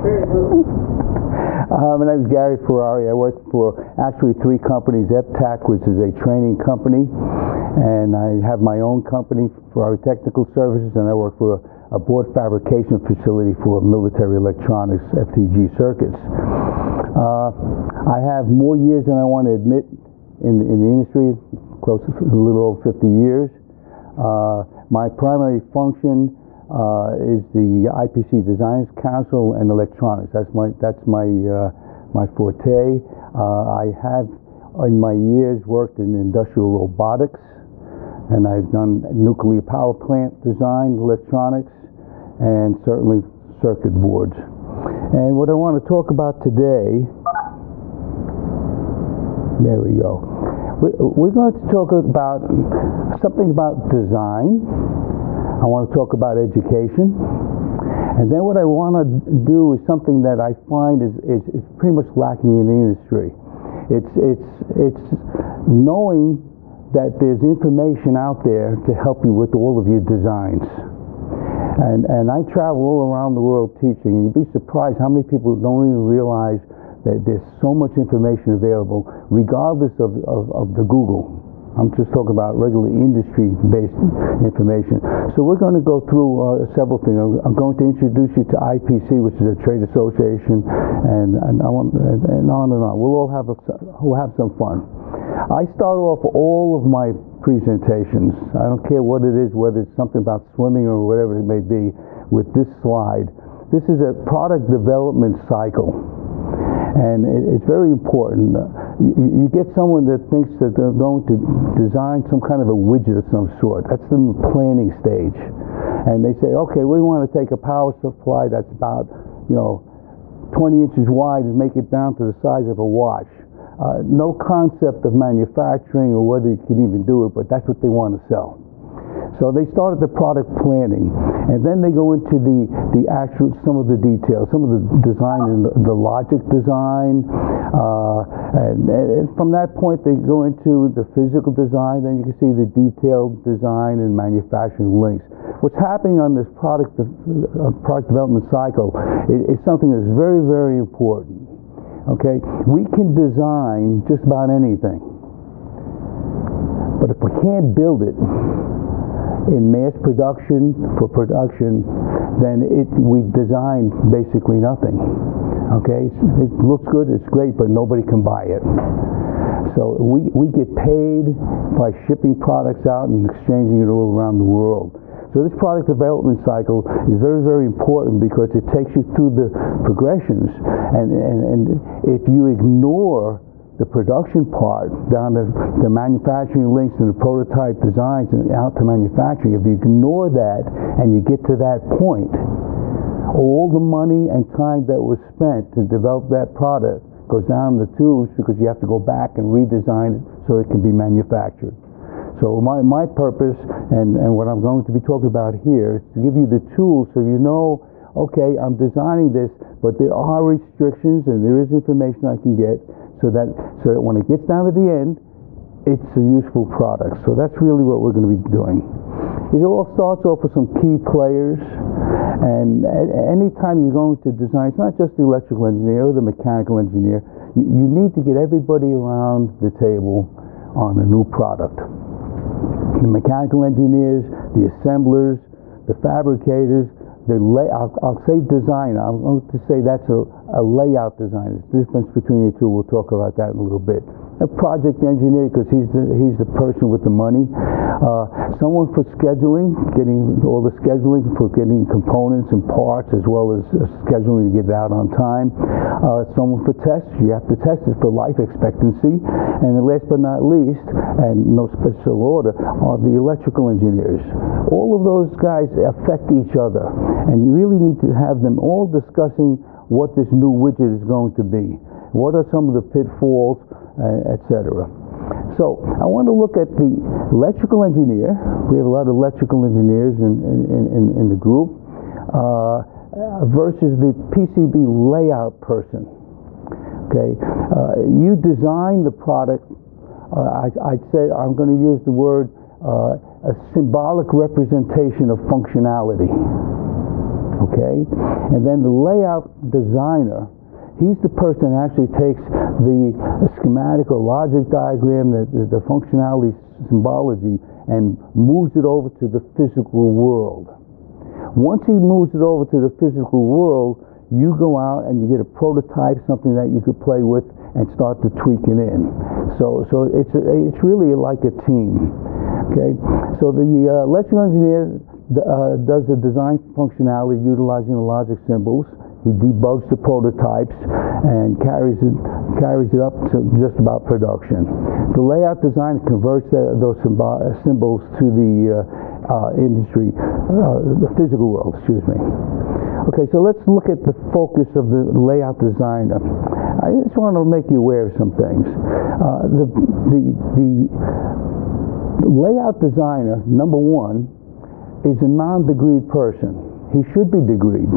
My name is Gary Ferrari. I work for actually 3 companies. EPTAC, which is a training company, and I have my own company, Ferrari Technical Services, and I work for a board fabrication facility for military electronics, FTG circuits. I have more years than I want to admit in the industry, close to a little over 50 years. My primary function is the IPC Designers Council and electronics. That's my forte. I have in my years worked in industrial robotics, and I've done nuclear power plant design, electronics, and certainly circuit boards. And what I want to talk about today, there we go. We're going to talk about something about design. I want to talk about education. And then what I want to do is something that I find is pretty much lacking in the industry. It's knowing that there's information out there to help you with all of your designs. And I travel all around the world teaching, and you'd be surprised how many people don't even realize that there's so much information available, regardless of the Google. I'm just talking about regular industry-based information. So we're going to go through several things. I'm going to introduce you to IPC, which is a trade association, and on and on. We'll have some fun. I start off all of my presentations, I don't care what it is, whether it's something about swimming or whatever it may be, with this slide. This is a product development cycle. And it's very important. You get someone that thinks that they're going to design some kind of a widget of some sort. That's in the planning stage. And they say, okay, we want to take a power supply that's about 20 inches wide and make it down to the size of a watch. No concept of manufacturing or whether you can even do it, but that's what they want to sell. So they start at the product planning, and then they go into the actual, some of the details, some of the design and the logic design, and from that point they go into the physical design. Then you can see the detailed design and manufacturing links. What's happening on this product development cycle is something that's very, very important. Okay, we can design just about anything, but if we can't build it in mass production, for production, then we've designed basically nothing. Okay, it looks good, it's great, but nobody can buy it. So we get paid by shipping products out and exchanging it all around the world. So this product development cycle is very, very important because it takes you through the progressions, and if you ignore the production part down to the manufacturing links and the prototype designs and out to manufacturing, if you ignore that and you get to that point, all the money and time that was spent to develop that product goes down the tubes because you have to go back and redesign it so it can be manufactured. So my purpose and what I'm going to be talking about here is to give you the tools so you know, okay, I'm designing this, but there are restrictions and there is information I can get so that when it gets down to the end, it's a useful product. So that's really what we're going to be doing. It all starts off with some key players, and anytime you're going to design, it's not just the electrical engineer or the mechanical engineer. You need to get everybody around the table on a new product. The mechanical engineers, the assemblers, the fabricators, I'll say design. I'm going to say that's a layout design. There's a difference between the two. We'll talk about that in a little bit. A project engineer, because he's the person with the money. Someone for scheduling, getting all the scheduling for getting components and parts, as well as scheduling to get it out on time. Someone for tests. You have to test it for life expectancy. And then last but not least, and no special order, are the electrical engineers. All of those guys affect each other, and you really need to have them all discussing what this new widget is going to be. What are some of the pitfalls, etc. So I want to look at the electrical engineer. We have a lot of electrical engineers in the group versus the PCB layout person. Okay, you design the product. I'd say I'm going to use the word a symbolic representation of functionality. okay? And then the layout designer, he's the person that actually takes the schematic or logic diagram, the functionality symbology, and moves it over to the physical world. Once he moves it over to the physical world, you go out and you get a prototype, something that you could play with and start to tweak it in. So it's really like a team, okay? So the electrical engineer does the design functionality utilizing the logic symbols. He debugs the prototypes and carries it up to just about production. The layout design converts those symbols to the industry, the physical world, excuse me. Okay, so let's look at the focus of the layout designer. I just want to make you aware of some things. The layout designer, number one, is a non-degreed person. He should be degreed.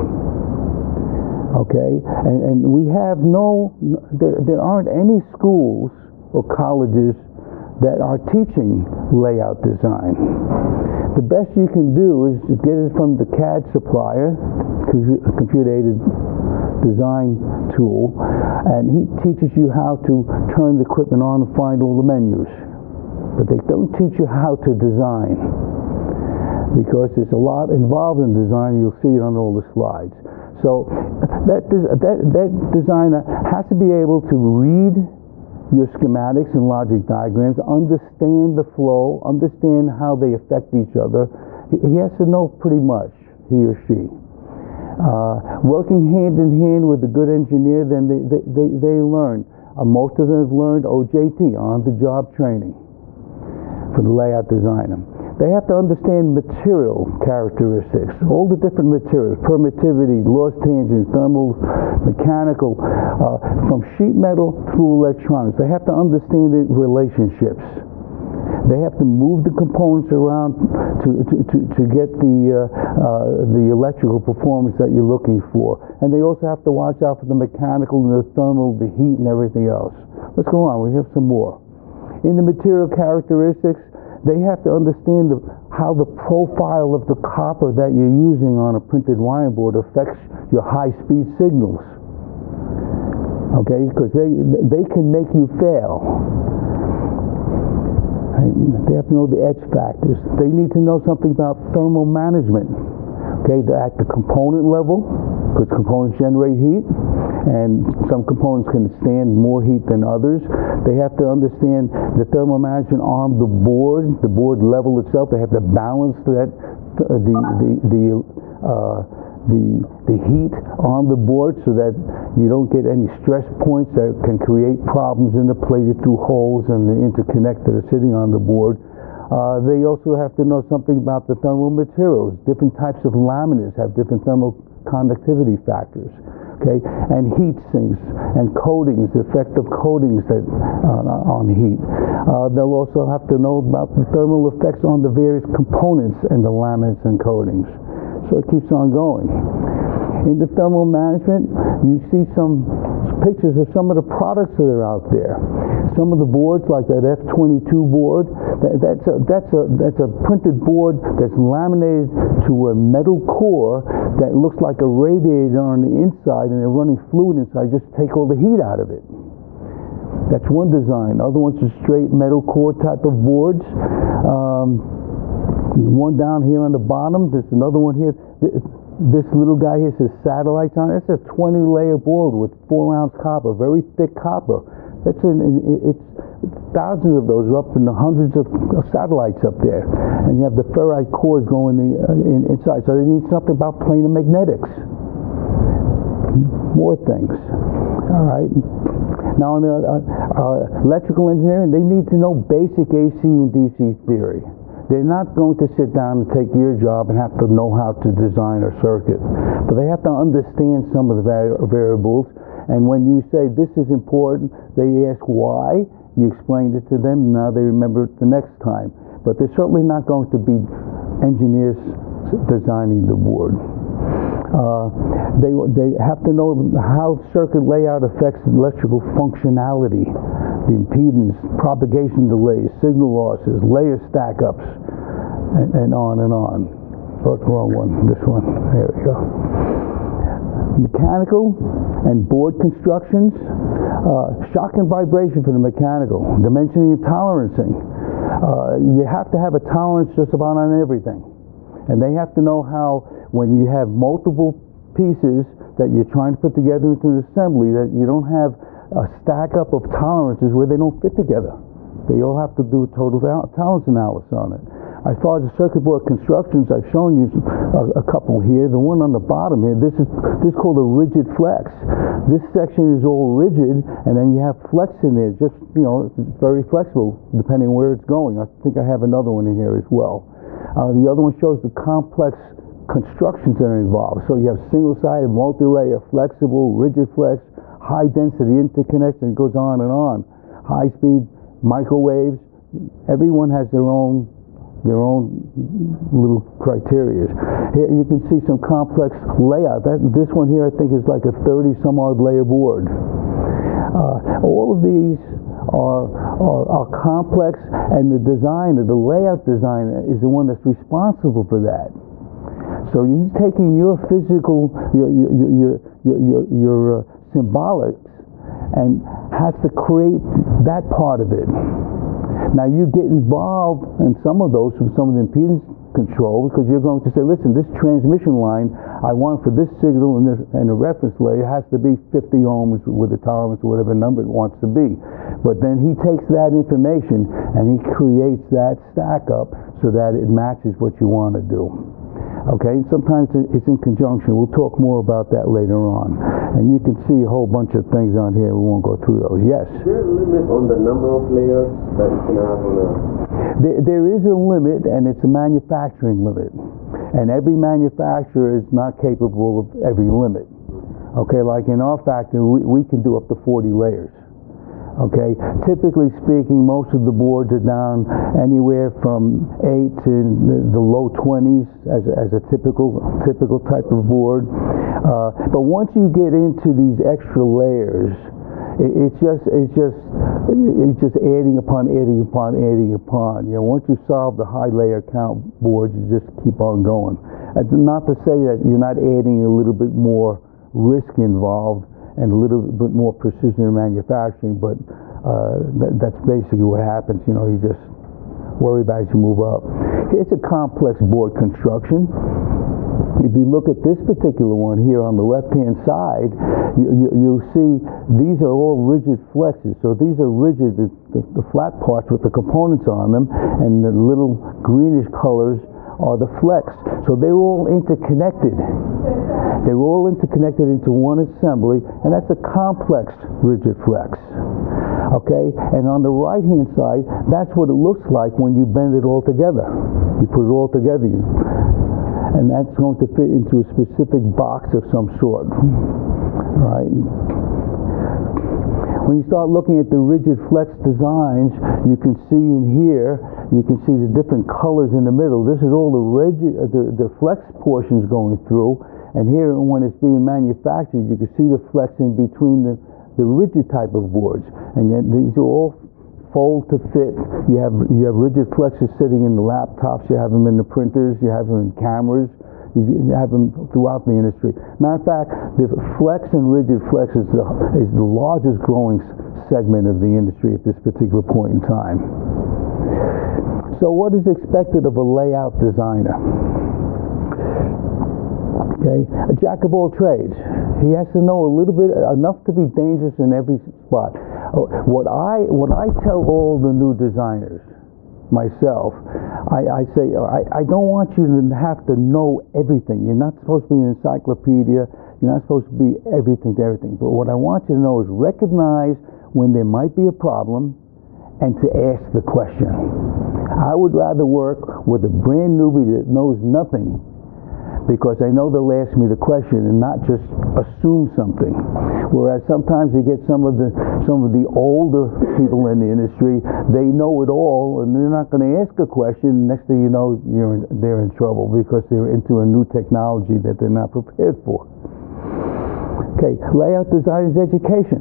Okay, and we have there aren't any schools or colleges that are teaching layout design. The best you can do is get it from the CAD supplier, computer-aided design tool, and he teaches you how to turn the equipment on and find all the menus. But they don't teach you how to design, because there's a lot involved in design. You'll see it on all the slides. So that designer has to be able to read your schematics and logic diagrams, understand the flow, understand how they affect each other. He has to know pretty much, he or she. Working hand in hand with a good engineer, then they learn. Most of them have learned OJT, on-the-job training, for the layout designer. They have to understand material characteristics, all the different materials, permittivity, loss tangents, thermal, mechanical, from sheet metal through electronics. They have to understand the relationships. They have to move the components around to get the electrical performance that you're looking for. And they also have to watch out for the mechanical and the thermal, the heat, and everything else. Let's go on. We have some more. In the material characteristics, they have to understand how the profile of the copper that you're using on a printed wiring board affects your high-speed signals. Okay, because they can make you fail. They have to know the edge factors. They need to know something about thermal management. Okay, at the component level, because components generate heat, and some components can stand more heat than others. They have to understand the thermal management on the board level itself. They have to balance that the heat on the board so that you don't get any stress points that can create problems in the plated through holes and the interconnect that are sitting on the board. They also have to know something about the thermal materials. Different types of laminates have different thermal conductivity factors. Okay, and heat sinks and coatings, the effect of coatings that on heat. They'll also have to know about the thermal effects on the various components in the laminates and coatings. So it keeps on going. In the thermal management, you see some pictures of some of the products that are out there. Some of the boards, like that F22 board, that's a printed board that's laminated to a metal core that looks like a radiator on the inside, and they're running fluid inside just to take all the heat out of it. That's one design. Other ones are straight metal core type of boards. One down here on the bottom. There's another one here. This little guy here says satellites on it. It's a 20-layer board with 4-ounce copper, very thick copper. It's thousands of those, up in the hundreds of satellites up there. And you have the ferrite cores going inside. So they need something about planar magnetics. More things. All right. Now, in electrical engineering, they need to know basic AC and DC theory. They're not going to sit down and take your job and have to know how to design a circuit. But they have to understand some of the variables. And when you say this is important, they ask why. You explained it to them. Now they remember it the next time. But they're certainly not going to be engineers designing the board. They have to know how circuit layout affects electrical functionality, the impedance, propagation delays, signal losses, layer stack-ups, and on and on. Oh, the wrong one. This one. There we go. Mechanical and board constructions, shock and vibration for the mechanical, dimensioning and tolerancing. You have to have a tolerance just about on everything. And they have to know how, when you have multiple pieces that you're trying to put together into an assembly, that you don't have a stack up of tolerances where they don't fit together. They all have to do a total tolerance analysis on it. As far as the circuit board constructions, I've shown you a couple here. The one on the bottom here, this is called a rigid flex. This section is all rigid, and then you have flex in there. Just, you know, it's very flexible depending where it's going. I think I have another one in here as well. The other one shows the complex constructions that are involved. So you have single-sided, multi-layer, flexible, rigid flex, high-density interconnects, and it goes on and on. High-speed, microwaves. Everyone has their own little criteria. Here you can see some complex layout. This one here I think is like a 30-some-odd layer board. All of these are complex, and the designer, the layout designer, is the one that's responsible for that. So he's taking your physical, your symbolics, and has to create that part of it. Now you get involved in some of those from some of the impedance control, because you're going to say, listen, this transmission line I want for this signal and the reference layer has to be 50 ohms with a tolerance or whatever number it wants to be. But then he takes that information and he creates that stack up so that it matches what you want to do. Okay, sometimes it's in conjunction. We'll talk more about that later on. And you can see a whole bunch of things on here. We won't go through those. Yes? Is there a limit on the number of layers that you can have on a... There is a limit, and it's a manufacturing limit. And every manufacturer is not capable of every limit. Okay, like in our factory, we can do up to 40 layers. Okay, typically speaking, most of the boards are down anywhere from 8 to the low 20s as a typical type of board. But once you get into these extra layers, it's just adding upon adding upon adding upon. You know, once you solve the high layer count boards, you just keep on going. Not to say that you're not adding a little bit more risk involved and a little bit more precision in manufacturing, but that's basically what happens. You know, you just worry about as you move up. Here's a complex board construction. If you look at this particular one here on the left-hand side, you'll see these are all rigid flexes. So these are rigid, the flat parts with the components on them, and the little greenish colors are the flex. So they're all interconnected. They're all interconnected into one assembly, and that's a complex rigid flex. Okay, and on the right-hand side, that's what it looks like when you bend it all together. You put it all together, and that's going to fit into a specific box of some sort. All right. When you start looking at the rigid flex designs, you can see in here, you can see the different colors in the middle. This is all the flex portions going through. And here, when it's being manufactured, you can see the flex in between the rigid type of boards. And then these are all fold to fit. You have rigid flexes sitting in the laptops. You have them in the printers. You have them in cameras. You have them throughout the industry. Matter of fact, the flex and rigid flex is the largest growing segment of the industry at this particular point in time. So what is expected of a layout designer? Okay, a jack of all trades. He has to know a little bit, enough to be dangerous in every spot. What I tell all the new designers, myself, I say, I don't want you to have to know everything. You're not supposed to be an encyclopedia. You're not supposed to be everything to everything. But what I want you to know is recognize when there might be a problem and to ask the question. I would rather work with a brand newbie that knows nothing, because I know they'll ask me the question and not just assume something. Whereas sometimes you get some of the older people in the industry, they know it all, and they're not going to ask a question. Next thing you know, they're in trouble because they're into a new technology that they're not prepared for. Okay, layout design is education.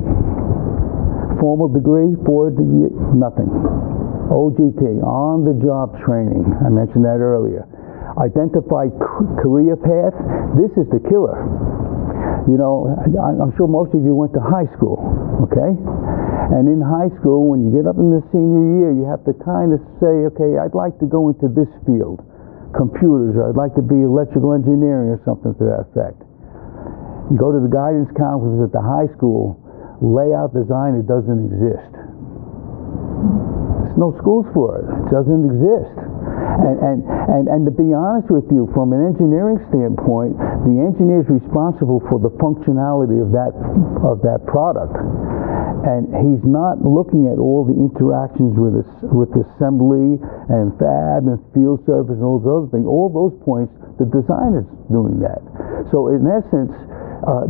Formal degree, 4 degrees, nothing. OJT, on-the-job training. I mentioned that earlier. identify career path. This is the killer. You know, I'm sure most of you went to high school, okay? And in high school, when you get up in the senior year, you have to kind of say, okay, I'd like to go into this field, computers, or I'd like to be electrical engineering or something to that effect. You go to the guidance councils at the high school, layout design, it doesn't exist. There's no schools for it. It doesn't exist. And to be honest with you, from an engineering standpoint, the engineer is responsible for the functionality of that product. And he's not looking at all the interactions with assembly and fab and field service and all those other things. All those points, the designer's doing that. So in essence,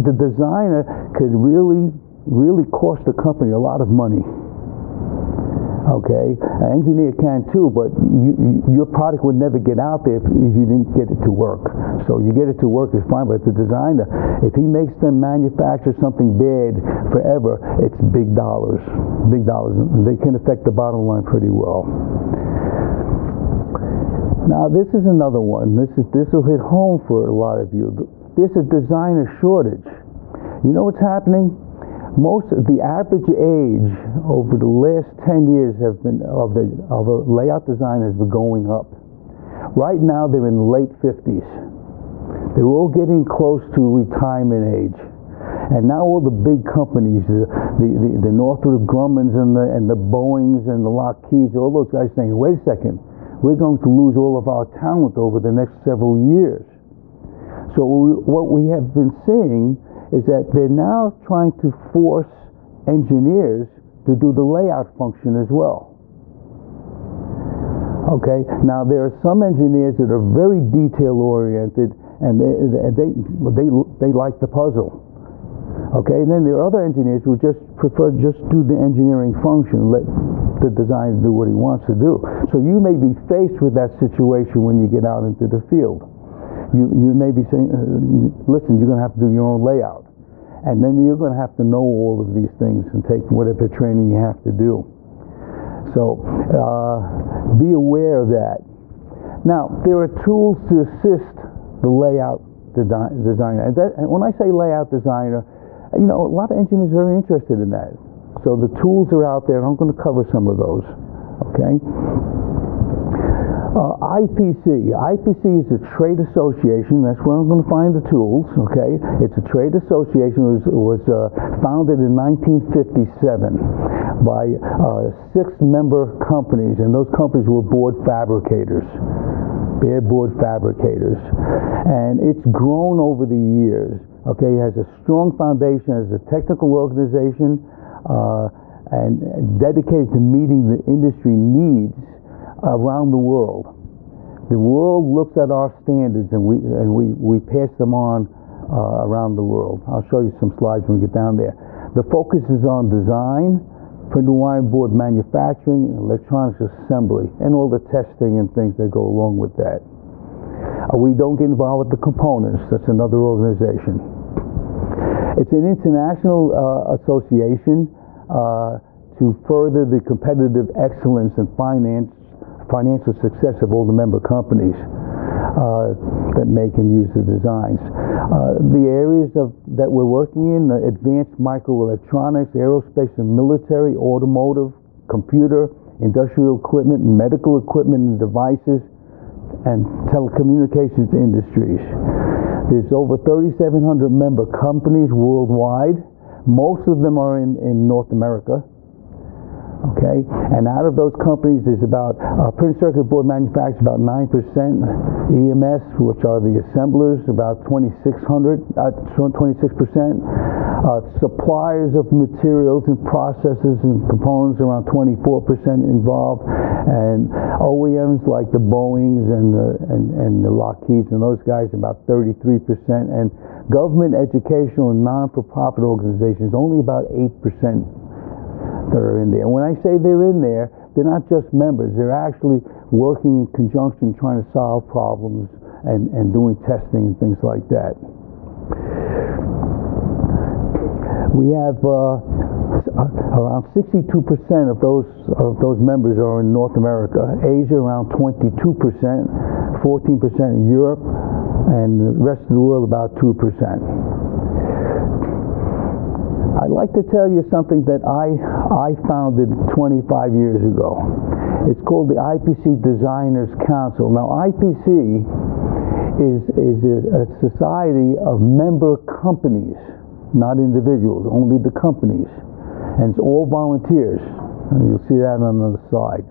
the designer could really cost the company a lot of money. Okay, an engineer can too, but your product would never get out there if you didn't get it to work. So you get it to work is fine, but the designer, if he makes them manufacture something bad forever, it's big dollars. Big dollars. They can affect the bottom line pretty well. Now this is another one. This will hit home for a lot of you. There's a designer shortage. You know what's happening? The average age over the last 10 years of a layout designer has been going up. Right now they're in the late 50s. They're all getting close to retirement age. And now all the big companies, the Northrop Grummans and the Boeings and the Lockheeds, all those guys saying, wait a second, we're going to lose all of our talent over the next several years. So what we have been seeing is that they're now trying to force engineers to do the layout function as well. Okay, now there are some engineers that are very detail oriented and they like the puzzle. Okay, and then there are other engineers who just prefer just do the engineering function, let the designer do what he wants to do. So you may be faced with that situation when you get out into the field. You may be saying, listen, you're going to have to do your own layout. And then you're going to have to know all of these things and take whatever training you have to do. So be aware of that. Now, there are tools to assist the layout designer. And when I say layout designer, you know, a lot of engineers are very interested in that. So the tools are out there, and I'm going to cover some of those. Okay? IPC. IPC is a trade association. That's where I'm going to find the tools. Okay, it's a trade association. It was founded in 1957 by 6-member companies, and those companies were board fabricators, bare board fabricators, and it's grown over the years. Okay, it has a strong foundation as a technical organization and dedicated to meeting the industry needs around the world. The world looks at our standards and we pass them on around the world. I'll show you some slides when we get down there. The focus is on design, printed wiring board manufacturing, electronics assembly, and all the testing and things that go along with that. We don't get involved with the components. That's another organization. It's an international association to further the competitive excellence and financial success of all the member companies that make and use the designs. The areas that we're working in, advanced microelectronics, aerospace and military, automotive, computer, industrial equipment, medical equipment and devices, and telecommunications industries. There's over 3,700 member companies worldwide. Most of them are in North America. Okay, and out of those companies, there's about printed circuit board manufacturers about 9%, EMS, which are the assemblers, about 26%, suppliers of materials and processes and components, around 24% involved, and OEMs like the Boeings and the Lockheeds and those guys, about 33%, and government, educational, and non-for-profit organizations, only about 8%. That are in there. And when I say they're in there, they're not just members. They're actually working in conjunction, trying to solve problems and doing testing and things like that. We have around 62% of those members are in North America. Asia around 22%. 14% in Europe, and the rest of the world about 2%. I'd like to tell you something that I founded 25 years ago. It's called the IPC Designers Council. Now, IPC is a society of member companies, not individuals, only the companies. And it's all volunteers. You'll see that on the slide.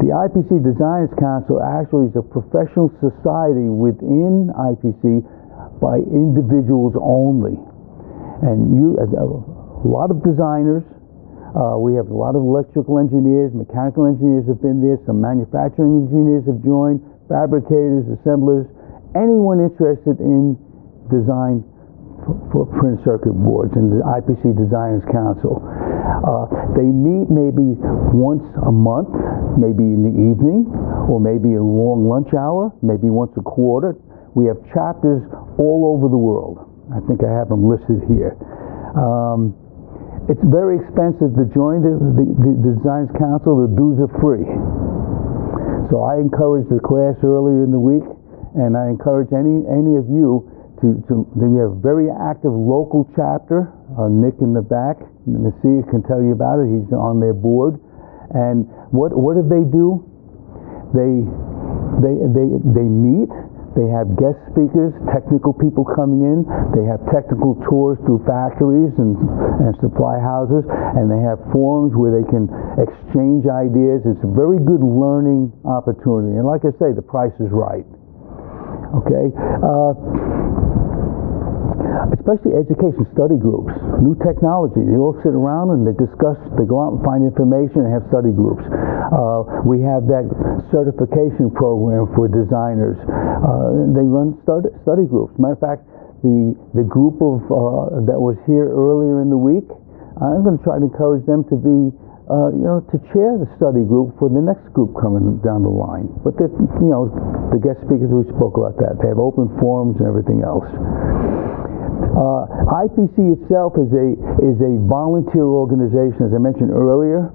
The IPC Designers Council actually is a professional society within IPC by individuals only. And a lot of designers, we have a lot of electrical engineers, mechanical engineers have been there, some manufacturing engineers have joined, fabricators, assemblers, anyone interested in design for printed circuit boards in the IPC Designers Council. They meet maybe once a month, maybe in the evening, or maybe a long lunch hour, maybe once a quarter. We have chapters all over the world. I think I have them listed here. It's very expensive to join the Designers Council. The dues are free. So I encourage the class earlier in the week, and I encourage any of you we have a very active local chapter. Nick in the back, Messiah can tell you about it. He's on their board. And what do? They meet. They have guest speakers, technical people coming in. They have technical tours through factories and supply houses, and they have forums where they can exchange ideas. It's a very good learning opportunity. And like I say, the price is right. Okay. Especially education study groups, new technology. They all sit around and they discuss, they go out and find information and have study groups. We have that certification program for designers. They run study groups. Matter of fact, the group of that was here earlier in the week, I'm going to try to encourage them to be, to chair the study group for the next group coming down the line. But the guest speakers, we spoke about that. They have open forums and everything else. IPC itself is a volunteer organization, as I mentioned earlier.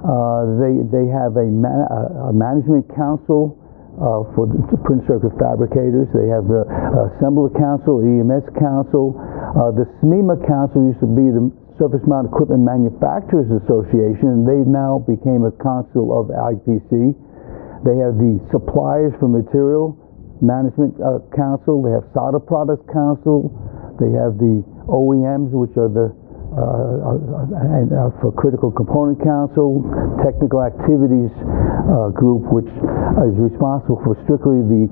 They have a management council for the print circuit fabricators. They have the Assembler Council, EMS Council. The SMEMA Council used to be the Surface Mount Equipment Manufacturers Association, and they now became a council of IPC. They have the Suppliers for Material Management Council. They have Solder Products Council. They have the OEMs, which are the for Critical Component Council, Technical Activities Group, which is responsible for strictly the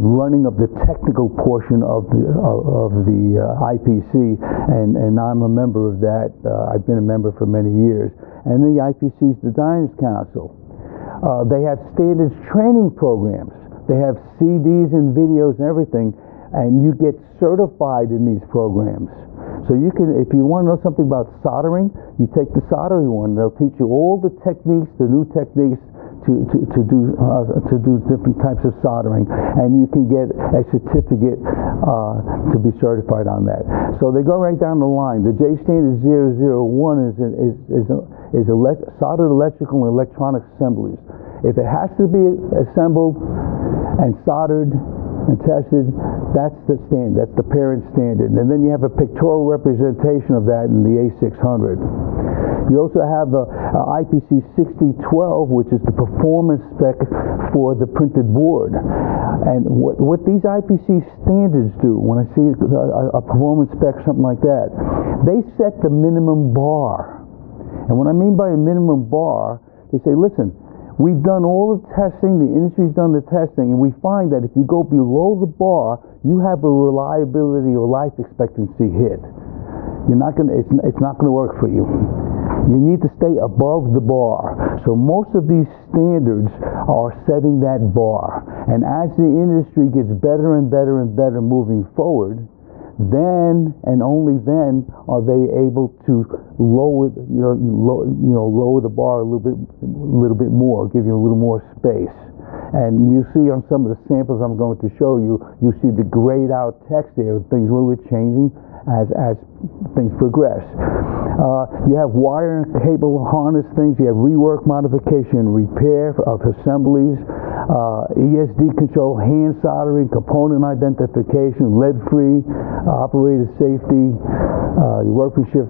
running of the technical portion of the IPC, and I'm a member of that. I've been a member for many years. And the IPC's Designers Council. They have standards training programs. They have CDs and videos and everything. And you get certified in these programs. So you can, if you want to know something about soldering, you take the soldering one. They'll teach you all the techniques, the new techniques to do different types of soldering, and you can get a certificate to be certified on that. So they go right down the line. The J standard 001 is soldered electrical and electronic assemblies. If it has to be assembled and soldered and tested, that's the standard, that's the parent standard. And then you have a pictorial representation of that in the A600. You also have the IPC 6012, which is the performance spec for the printed board. And what these IPC standards do, when I see a performance spec, something like that, they set the minimum bar. And what I mean by a minimum bar, they say, listen, we've done all the testing, the industry's done the testing, and we find that if you go below the bar, you have a reliability or life expectancy hit. You're not gonna, it's not going to work for you. You need to stay above the bar. So most of these standards are setting that bar. And as the industry gets better and better and better moving forward, then and only then are they able to lower the bar a little bit more, give you a little more space. And you see on some of the samples I'm going to show you, you see the grayed out text there, things where we're changing as things progress. You have wire and cable harness things, you have rework, modification, repair of assemblies, ESD control, hand soldering, component identification, lead-free, operator safety, workmanship,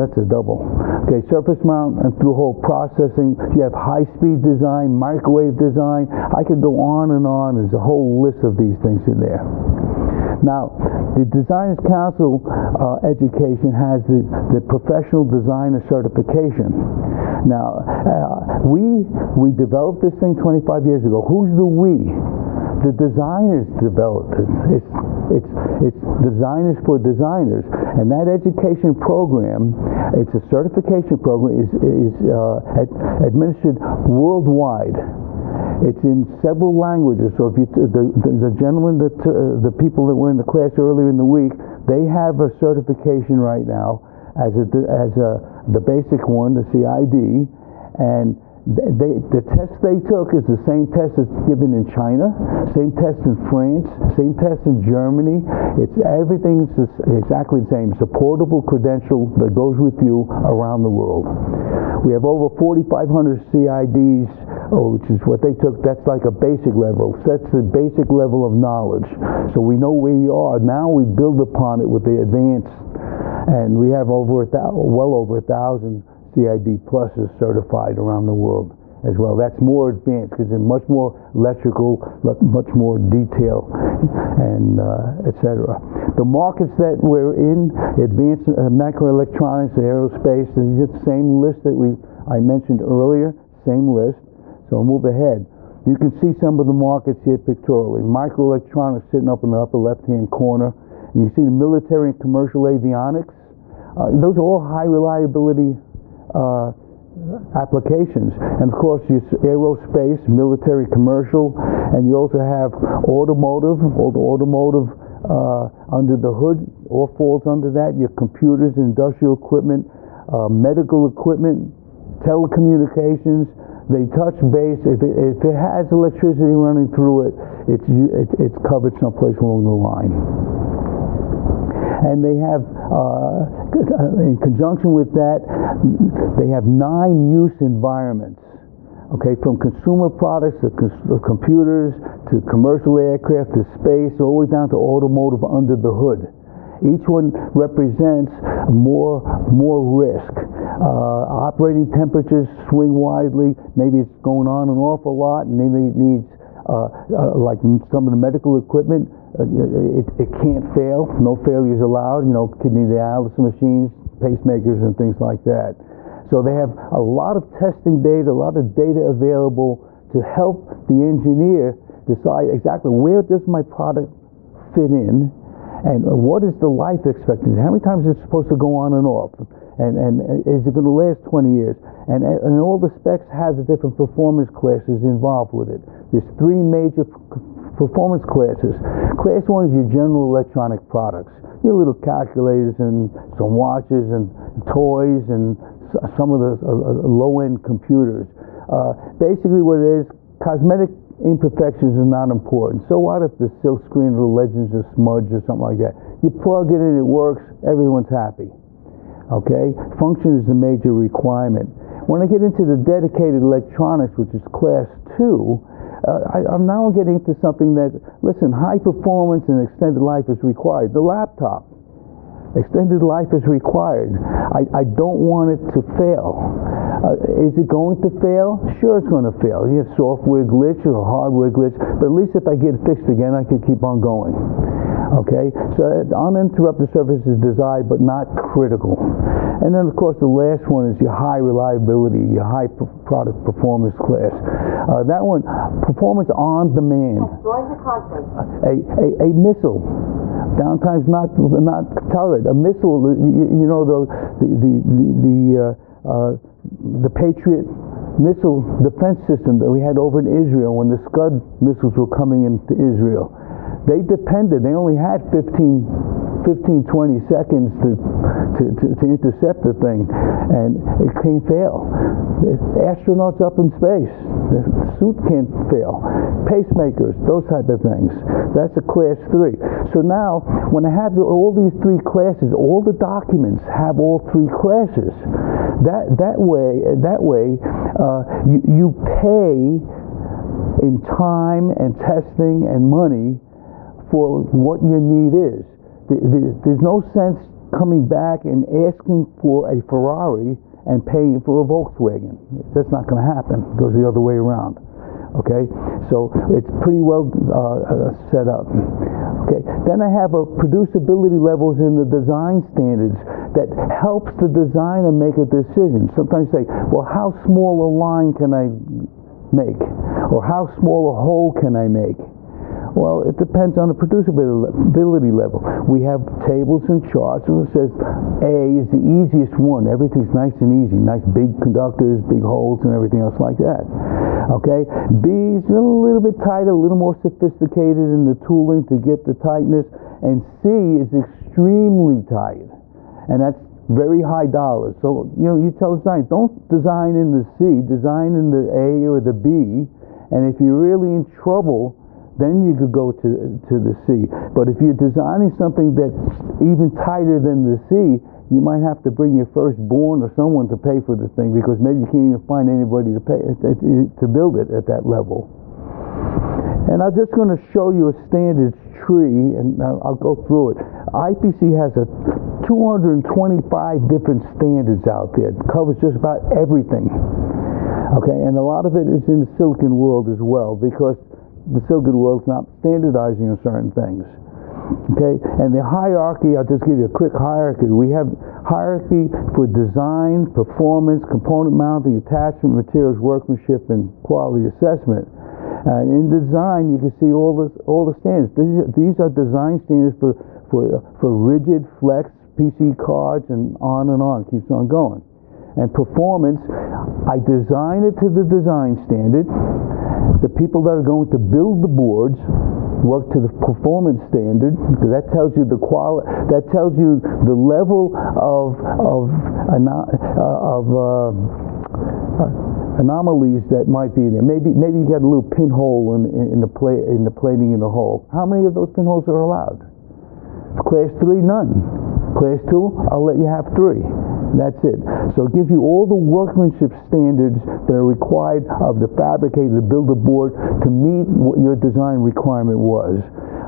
that's a double. Okay, surface mount and through hole processing. You have high-speed design, microwave design. I could go on and on. There's a whole list of these things in there. Now, the Designers Council education has the professional designer certification. Now, we developed this thing 25 years ago. Who's the we? The designers developed it. It's designers for designers, and that education program, it's a certification program, is administered worldwide. It's in several languages. So if you, the gentleman, the people that were in the class earlier in the week, they have a certification right now as the basic one, the CID, and the test they took is the same test that's given in China, same test in France, same test in Germany. Everything's exactly the same. It's a portable credential that goes with you around the world. We have over 4,500 CIDs, which is what they took. That's like a basic level. That's the basic level of knowledge. So we know where you are. Now we build upon it with the advanced, and we have well over 1,000 CID pluses certified around the world as well. That's more advanced because it's much more electrical, much more detail, and etc. The markets that we're in, advanced microelectronics, aerospace, these are the same list that I mentioned earlier, same list. So I'll move ahead. You can see some of the markets here pictorially. Microelectronics sitting up in the upper left-hand corner. And you see the military and commercial avionics. Those are all high reliability applications, and of course your aerospace, military, commercial, and you also have automotive. All the automotive under the hood all falls under that. Your computers, industrial equipment, medical equipment, telecommunications. They touch base. If it has electricity running through it, it's covered someplace along the line. And they have, in conjunction with that, they have 9 use environments. Okay, from consumer products to computers to commercial aircraft to space, all the way down to automotive under the hood. Each one represents more risk. Operating temperatures swing widely. Maybe it's going on and off a lot, and maybe it needs, like some of the medical equipment, it can't fail. No failures allowed. You know, kidney dialysis machines, pacemakers, and things like that. So they have a lot of testing data, a lot of data available to help the engineer decide exactly where does my product fit in, and what is the life expectancy? How many times is it supposed to go on and off? And is it going to last 20 years? And all the specs have the different performance classes involved with it. There's 3 major performance classes. Class 1 is your general electronic products. Your little calculators and some watches and toys and some of the low-end computers. Basically what it is, cosmetic imperfections are not important. So what if the silk screen or the legends are smudged or something like that? You plug it in, it works, everyone's happy. Okay? Function is the major requirement. When I get into the dedicated electronics, which is class 2, I'm now getting into something that, listen, high performance and extended life is required. The laptop, extended life is required. I don't want it to fail. Is it going to fail? Sure, it's going to fail. You have software glitch or hardware glitch, but at least if I get it fixed again, I can keep on going. Okay, so uninterrupted service is desired but not critical. And then of course the last one is your high reliability, your high product performance class. That one, performance on demand. Join the conference. A missile, downtime's not tolerated. A missile, you know, the Patriot missile defense system that we had over in Israel when the Scud missiles were coming into Israel. They only had 15 15, 20 seconds to intercept the thing, and it can't fail. Astronauts up in space, the suit can't fail. Pacemakers, those type of things. That's a class 3. So now, when I have all these 3 classes, all the documents have all 3 classes. That way, you pay in time and testing and money for what your need is. There's no sense coming back and asking for a Ferrari and paying for a Volkswagen. That's not going to happen. It goes the other way around. Okay, so it's pretty well set up. Okay, then I have a producibility levels in the design standards that helps the designer make a decision. Sometimes you say, well, how small a line can I make? Or how small a hole can I make? Well, it depends on the producibility level. We have tables and charts, and it says A is the easiest one. Everything's nice and easy. Nice big conductors, big holes, and everything else like that. Okay? B is a little bit tighter, a little more sophisticated in the tooling to get the tightness. And C is extremely tight. And that's very high dollars. So, you tell designers, don't design in the C, design in the A or the B. And if you're really in trouble, then you could go to the C. But if you're designing something that's even tighter than the C, you might have to bring your firstborn or someone to pay for the thing, because maybe you can't even find anybody to pay to build it at that level. And I'm just going to show you a standards tree, and I'll go through it. IPC has 225 different standards out there. It covers just about everything. Okay, and a lot of it is in the silicon world as well, because the silicon world's not standardizing on certain things. Okay, and the hierarchy, I'll just give you a quick hierarchy. We have hierarchy for design, performance, component mounting, attachment, materials, workmanship, and quality assessment. And in design, you can see all the standards. These are design standards for rigid, flex, PC cards, and on, keeps on going. And performance, I design it to the design standard. The people that are going to build the boards work to the performance standard, because that tells you the quality. That tells you the level of anomalies that might be there. Maybe you got a little pinhole in the plating in the hole. How many of those pinholes are allowed? Class 3, none. Class 2, I'll let you have 3. That's it. So it gives you all the workmanship standards that are required of the fabricator to build a board to meet what your design requirement was.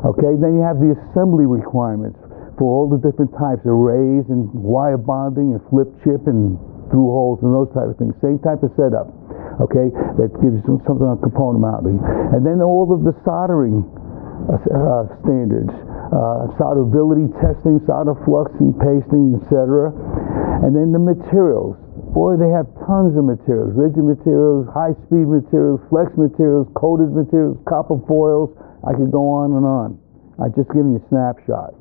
Okay, then you have the assembly requirements for all the different types, arrays and wire bonding and flip chip and through holes and those type of things. Same type of setup. Okay, that gives you something on component mounting. And then all of the soldering standards. Solderability testing, solder flux and pasting, etc. And then the materials. Boy, they have tons of materials. Rigid materials, high-speed materials, flex materials, coated materials, copper foils. I could go on and on. I just given you a snapshot.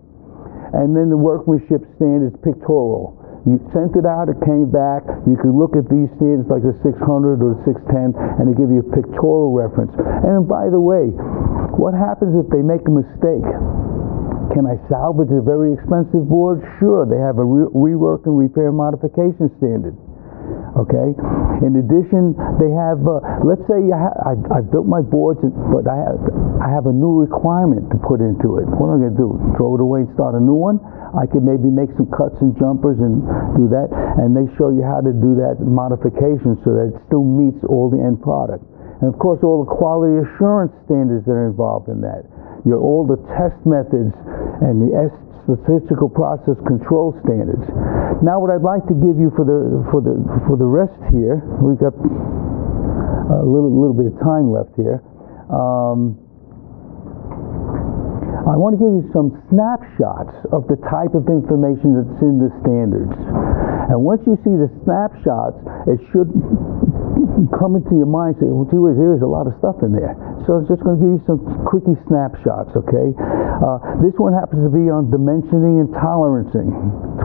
And then the workmanship standards, pictorial. You sent it out, it came back. You could look at these standards like the 600 or the 610, and they give you a pictorial reference. And by the way, what happens if they make a mistake? Can I salvage a very expensive board? Sure, they have a rework and repair modification standard. Okay. In addition, they have. Let's say I built my boards, but I have a new requirement to put into it. What am I going to do? Throw it away and start a new one? I could maybe make some cuts and jumpers and do that. And they show you how to do that modification so that it still meets all the end product. And of course, all the quality assurance standards that are involved in that. All the test methods and the statistical process control standards. Now, what I'd like to give you for the rest here, we've got a little bit of time left here. I want to give you some snapshots of the type of information that's in the standards. And once you see the snapshots, it should come into your mind and say, well, gee whiz, there's a lot of stuff in there. So I'm just going to give you some quickie snapshots, okay? This one happens to be on dimensioning and tolerancing,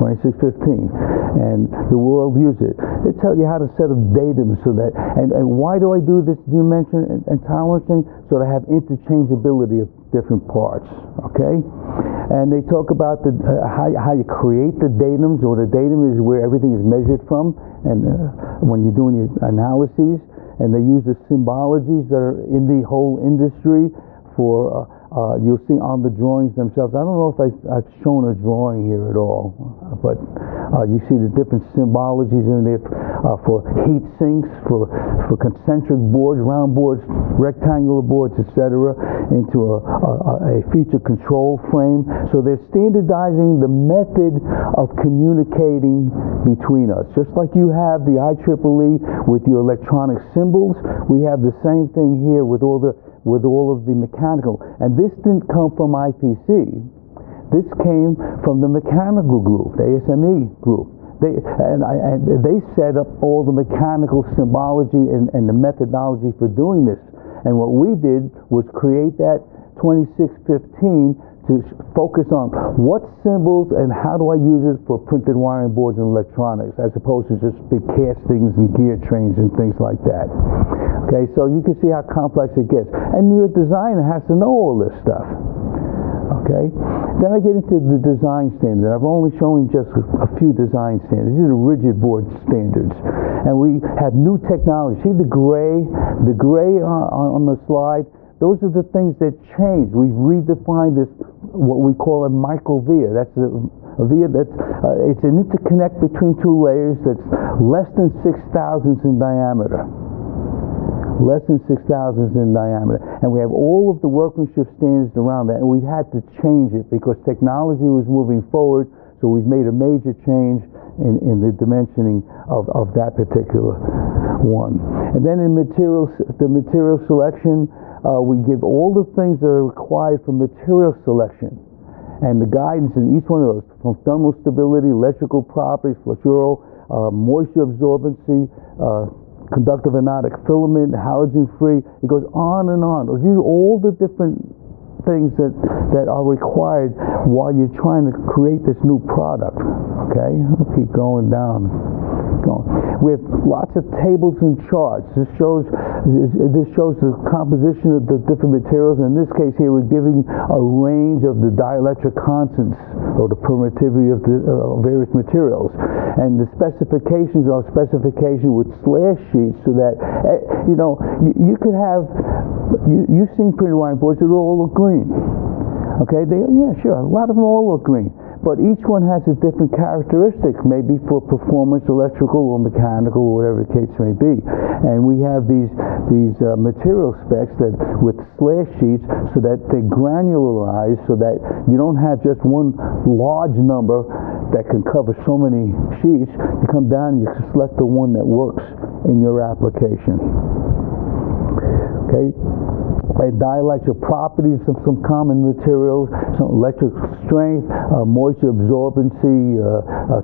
2615, and the world uses it. They tell you how to set up datum so that, and why do I do this dimension and tolerancing? So that I have interchangeability of different parts, okay? And they talk about how you create the datums, or the datum is where everything is measured from, and when you're doing your analyses. And they use the symbologies that are in the whole industry for, you'll see on the drawings themselves. I don't know if I've shown a drawing here at all, but you see the different symbologies in there for heat sinks, for concentric boards, round boards, rectangular boards, etc., into a feature control frame. So they're standardizing the method of communicating between us. Just like you have the IEEE with your electronic symbols, we have the same thing here with all of the mechanical. And this didn't come from IPC. This came from the mechanical group, the ASME group. They set up all the mechanical symbology and the methodology for doing this. And what we did was create that 2615 to focus on what symbols and how do I use it for printed wiring boards and electronics, as opposed to just big castings and gear trains and things like that. Okay, so you can see how complex it gets. And your designer has to know all this stuff. Okay, then I get into the design standard. I've only shown just a few design standards. These are the rigid board standards. And we have new technology. See the gray on the slide? Those are the things that change. We've redefined this, what we call a micro via. That's a via that's, it's an interconnect between two layers that's less than 6 thousandths in diameter. Less than 6 thousandths in diameter. And we have all of the workmanship standards around that, and we've had to change it because technology was moving forward, so we've made a major change in the dimensioning of that particular one. And then in the material selection, we give all the things that are required for material selection and the guidance in each one of those, from thermal stability, electrical properties, flexural, moisture absorbency, conductive anodic filament, halogen-free. It goes on and on. These are all the different things that are required while you're trying to create this new product. Okay, I'll keep going down. We have lots of tables and charts. This shows the composition of the different materials. In this case here, we're giving a range of the dielectric constants, or the permittivity of the various materials. And the specifications are specification with slash sheets, so that, you could have, you've seen printed wiring boards that all look green. Okay, yeah, sure, a lot of them all look green. But each one has a different characteristic, maybe for performance, electrical or mechanical, or whatever the case may be. And we have these material specs that with slash sheets, so that they granularize, so that you don't have just one large number that can cover so many sheets. You come down and you select the one that works in your application. Okay. Dielectric properties of some common materials, some electric strength, moisture absorbency,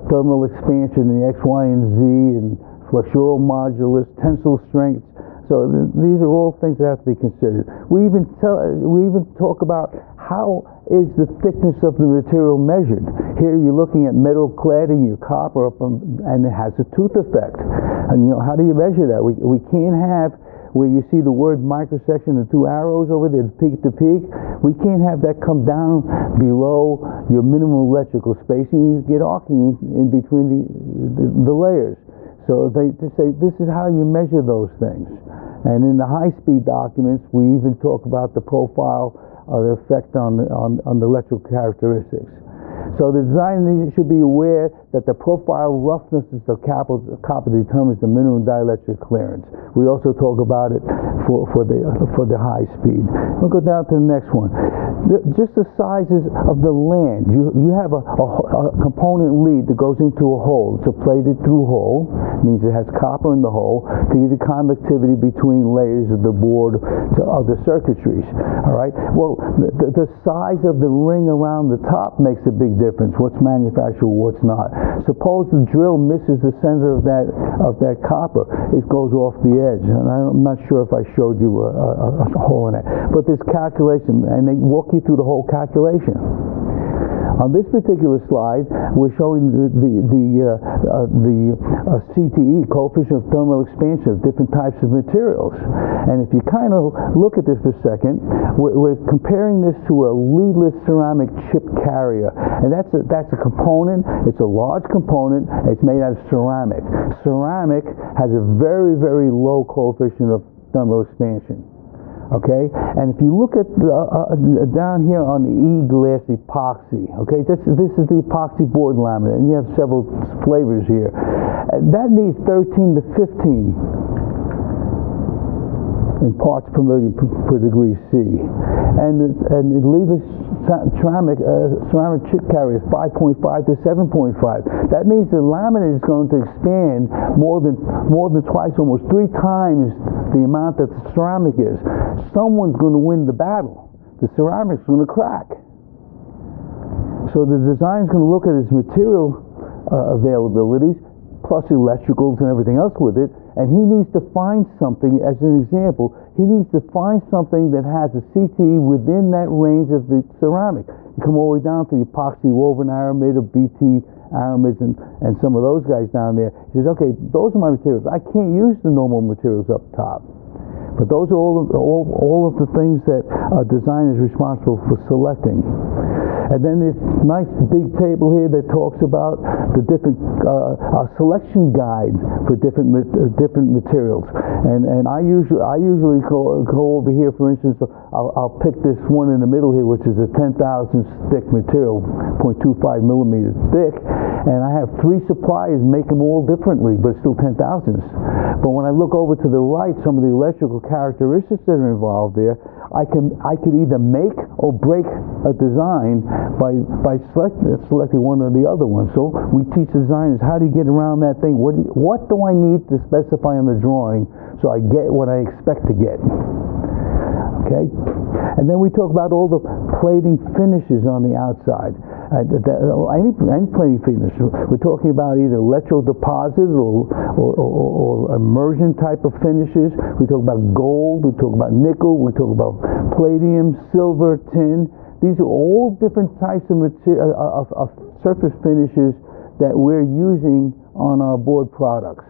thermal expansion in the X, Y, and Z, and flexural modulus, tensile strength. So these are all things that have to be considered. We even talk about how is the thickness of the material measured. Here you're looking at metal cladding, your copper, and it has a tooth effect. And how do you measure that? We can't have, where you see the word microsection, the two arrows over there, peak to peak, we can't have that come down below your minimum electrical spacing. You get arcing in between the layers. So they just say, this is how you measure those things. And in the high-speed documents, we even talk about the profile of the effect on the electrical characteristics. So the designer should be aware that the profile roughness of the copper determines the minimum dielectric clearance. We also talk about it for the high speed. We'll go down to the next one. Just the sizes of the land. You have a component lead that goes into a hole. It's a plated through hole. It means it has copper in the hole to give you conductivity between layers of the board to other circuitries. All right. Well, the size of the ring around the top makes a big difference. What's manufactured, what's not. Suppose the drill misses the center of that copper, it goes off the edge. And I'm not sure if I showed you a hole in it. But this calculation, and they walk you through the whole calculation. On this particular slide, we're showing the CTE, coefficient of thermal expansion, of different types of materials. And if you kind of look at this for a second, we're comparing this to a leadless ceramic chip carrier. And that's a component. It's a large component. It's made out of ceramic. Ceramic has a very, very low coefficient of thermal expansion. Okay, and if you look at down here on the E-glass epoxy, okay, this is the epoxy board laminate, and you have several flavors here. That needs 13 to 15 in parts per million per degree C, and the leadless ceramic chip carrier is 5.5 to 7.5. That means the laminate is going to expand more than twice, almost 3 times the amount that the ceramic is. Someone's going to win the battle. The ceramic's going to crack. So the design's going to look at its material availabilities, plus electricals and everything else with it, and he needs to find something, as an example, he needs to find something that has a CTE within that range of the ceramic. You come all the way down to the epoxy woven aramid or BT aramids and some of those guys down there. He says, okay, those are my materials. I can't use the normal materials up top. But those are all of the things that a designer is responsible for selecting. And then this nice big table here that talks about the different selection guide for different materials. And I usually go over here. For instance, I'll pick this one in the middle here, which is a 10,000 thick material, 0.25 millimeters thick. And I have 3 suppliers make them all differently, but still 10,000s. But when I look over to the right, some of the electrical characteristics that are involved there, I could either make or break a design by selecting one or the other one. So we teach designers, how do you get around that thing? What do I need to specify in the drawing so I get what I expect to get? Okay? And then we talk about all the plating finishes on the outside. Any plating finish. We're talking about either electrodeposit or immersion type of finishes. We talk about gold, we talk about nickel, we talk about palladium, silver, tin. These are all different types of surface finishes that we're using on our board products.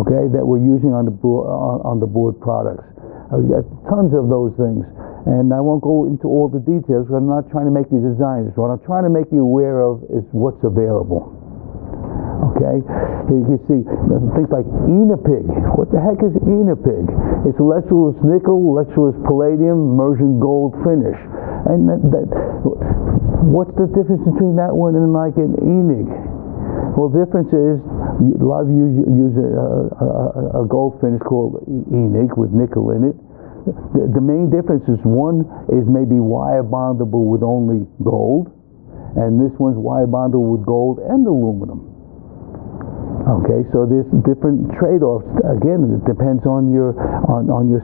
Okay, that we're using on the board products. We've got tons of those things, and I won't go into all the details because I'm not trying to make you designers. What I'm trying to make you aware of is what's available. Okay, here you can see things like ENIPIG. What the heck is ENIPIG? It's electroless nickel, electroless palladium, immersion gold finish. And what's the difference between that one and like an ENIG? Well, the difference is a lot of you use a gold finish called ENIG with nickel in it. The main difference is one is maybe wire bondable with only gold, and this one's wire bondable with gold and aluminum. Okay, so there's different trade-offs. Again, it depends on your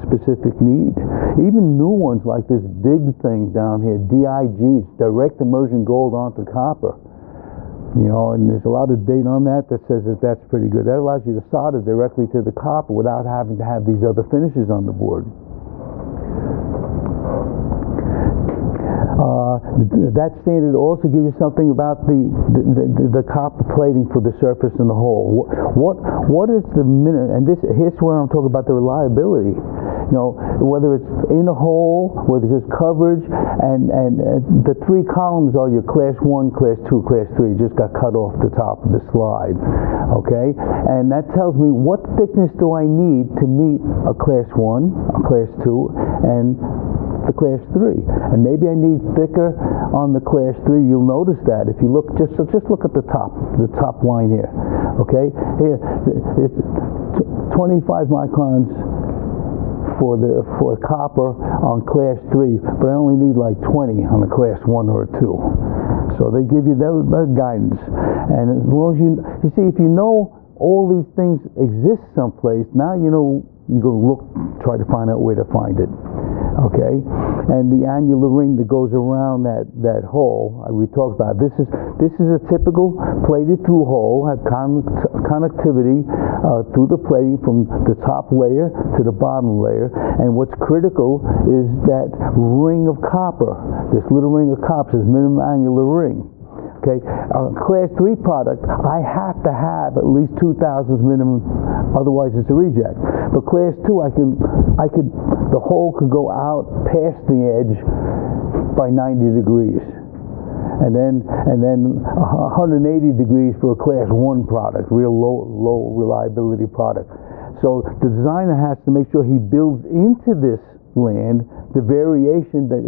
specific need. Even new ones like this DIG thing down here, DIG, direct immersion gold onto copper. You know, and there's a lot of data on that says that that's pretty good. That allows you to solder directly to the copper without having to have these other finishes on the board. That standard also gives you something about the copper plating for the surface and the hole. What is the minute? And here's where I'm talking about the reliability. You know, whether it's in a hole, whether it's just coverage, and the 3 columns are your class 1, class 2, class 3. Just got cut off the top of the slide. Okay, and that tells me what thickness do I need to meet a class 1, a class 2, and the class 3, and maybe I need thicker on the class 3. You'll notice that if you look, just look at the top line here. Okay, here it's 25 microns for copper on class 3, but I only need like 20 on a class 1 or a 2. So they give you that guidance, and as long as you see, if you know all these things exist someplace, now you know you go look, try to find out where to find it. okay? And the annular ring that goes around that hole we talked about. This is a typical plated through hole, have connectivity through the plating from the top layer to the bottom layer. And what's critical is that ring of copper. This little ring of copper is minimum annular ring. Okay, Class 3 product, I have to have at least 2,000 minimum, otherwise it's a reject. But Class 2, the hole could go out past the edge by 90 degrees. And then 180 degrees for a Class 1 product, real low reliability product. So the designer has to make sure he builds into this land the variation that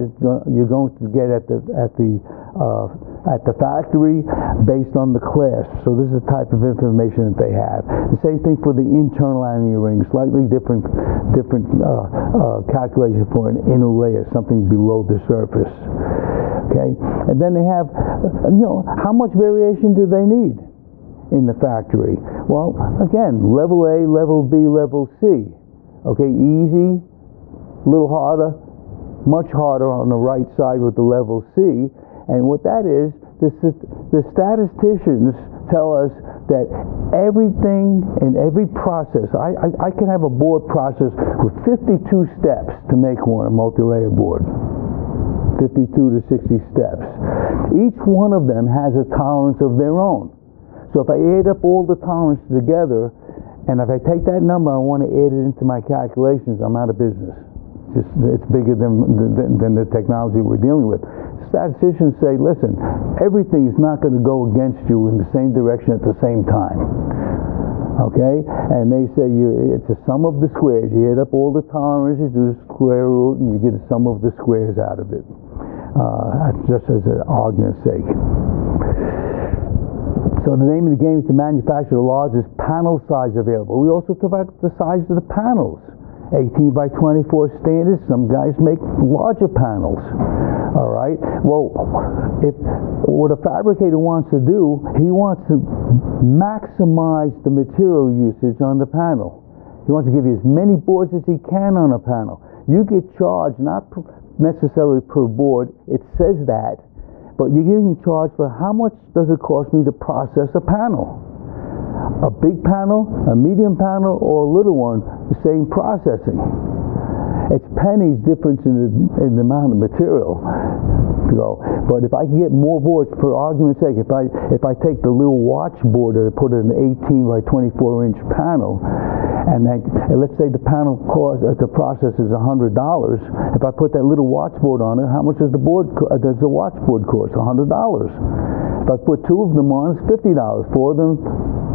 you're going to get at the factory based on the class. So this is the type of information that they have. The same thing for the internal annular ring, slightly different calculation for an inner layer, something below the surface. Okay, and then they have, how much variation do they need in the factory? Well, again, level A, level B, level C. Okay, easy, a little harder, much harder on the right side with the level C. And what that is, the statisticians tell us that everything in every process, I can have a board process with 52 steps to make one, a multi-layer board. 52 to 60 steps. Each one of them has a tolerance of their own. So if I add up all the tolerances together, and if I take that number, I want to add it into my calculations, I'm out of business. It's bigger than the technology we're dealing with. Statisticians say, listen, everything is not going to go against you in the same direction at the same time. Okay? And they say it's a sum of the squares. You add up all the tolerances, do the square root, and you get a sum of the squares out of it. Just as an argument's sake. So the name of the game is to manufacture the largest panel size available. We also talk about the size of the panels. 18 by 24 standard. Some guys make larger panels. All right. Well, if what a fabricator wants to do, he wants to maximize the material usage on the panel. He wants to give you as many boards as he can on a panel. You get charged not necessarily per board. It says that, but you're getting charged for how much does it cost me to process a panel. A big panel, a medium panel, or a little one, the same processing. It's pennies difference in the amount of material to go. But if I can get more boards, for argument's sake, if I take the little watch board and put it in an 18 by 24 inch panel, and let's say the panel cost the process is $100. If I put that little watch board on it, how much does the watch board cost? $100. If I put two of them on, it's $50. Four of them,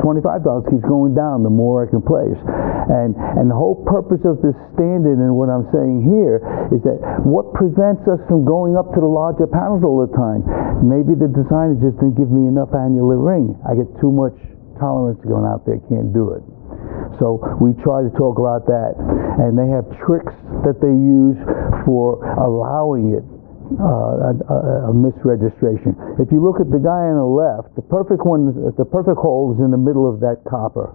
$25. Keeps going down the more I can place. And the whole purpose of this standard and what I'm saying here is that what prevents us from going up to the larger panels all the time? Maybe the designer just didn't give me enough annular ring. I get too much tolerance going out there, can't do it. So we try to talk about that. And they have tricks that they use for allowing it. A misregistration. If you look at the guy on the left, the perfect hole is in the middle of that copper.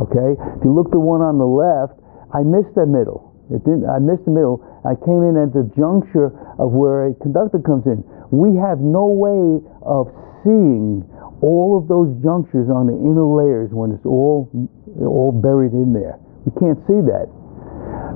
Okay. If you look at the one on the left, I missed the middle. I missed the middle. I came in at the juncture of where a conductor comes in. We have no way of seeing all of those junctures on the inner layers when it's all buried in there. We can't see that.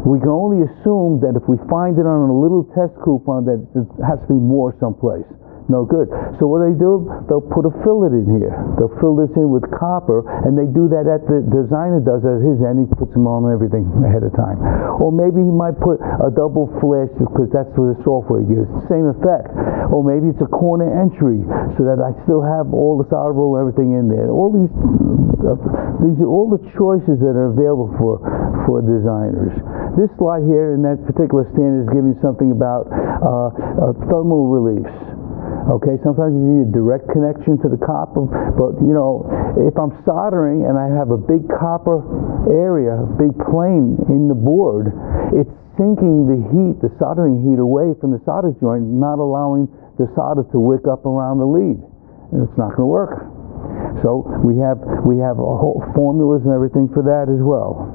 We can only assume that if we find it on a little test coupon that it has to be more someplace. No good. So what they do, they'll put a fillet in here. They'll fill this in with copper, and they do that at the designer does at his end. He puts them on everything ahead of time. Or maybe he might put a double flash because that's what the software gives. Same effect. Or maybe it's a corner entry so that I still have all the solder roll and everything in there. All these are all the choices that are available for designers. This slide here in that particular standard is giving something about thermal reliefs. Okay, sometimes you need a direct connection to the copper, but if I'm soldering and I have a big copper area, a big plane in the board, it's sinking the heat, the soldering heat away from the solder joint, not allowing the solder to wick up around the lead. And it's not going to work. So we have a whole formulas and everything for that as well.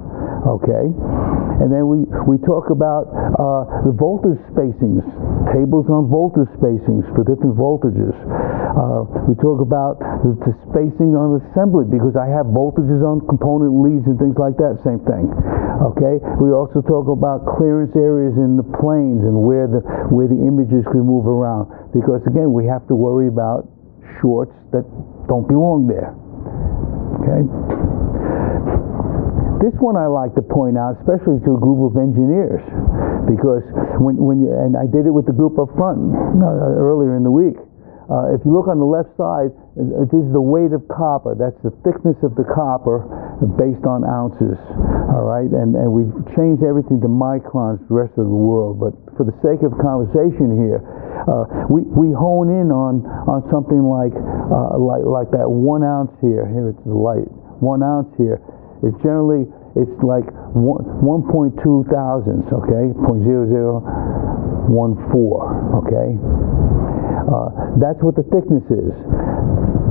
Okay. And then we talk about the voltage spacings, tables on voltage spacings for different voltages. We talk about the spacing on assembly, because I have voltages on component leads and things like that, same thing. Okay? We also talk about clearance areas in the planes and where the images can move around, because again, we have to worry about shorts that don't belong there. Okay? This one I like to point out, especially to a group of engineers, because and I did it with the group up front earlier in the week. If you look on the left side, this is the weight of copper. That's the thickness of the copper based on ounces. All right, and we've changed everything to microns the rest of the world. But for the sake of conversation here, we hone in on something like that 1 ounce here. Here it's the light. 1 ounce here. It's generally, it's like 1.2 thousandths, okay, 0.0014, okay. That's what the thickness is.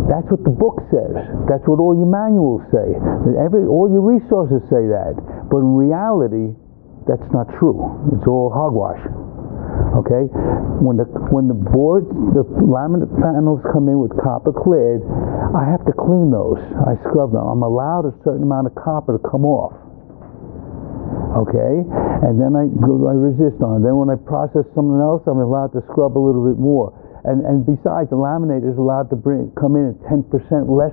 That's what the book says. That's what all your manuals say. All your resources say that. But in reality, that's not true. It's all hogwash. Okay? When the boards, the laminate panels come in with copper clad, I have to clean those. I scrub them. I'm allowed a certain amount of copper to come off. Okay? And then I resist on it. Then when I process something else, I'm allowed to scrub a little bit more. And besides, the laminator is allowed to come in at 10% less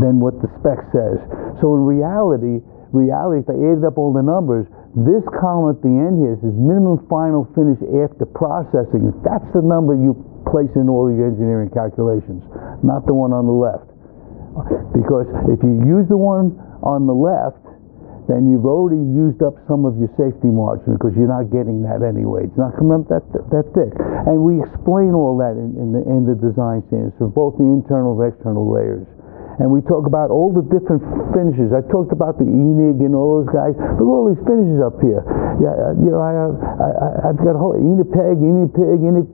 than what the spec says. So in reality, if I added up all the numbers, this column at the end here is minimum final finish after processing. That's the number you place in all your engineering calculations, not the one on the left. Because if you use the one on the left, then you've already used up some of your safety margin, because you're not getting that anyway. It's not coming up that thick. And we explain all that in the design standards for both the internal and external layers. And we talk about all the different finishes. I talked about the ENIG and all those guys. Look at all these finishes up here. Yeah, you know, I've got a whole ENIPEG, ENIG,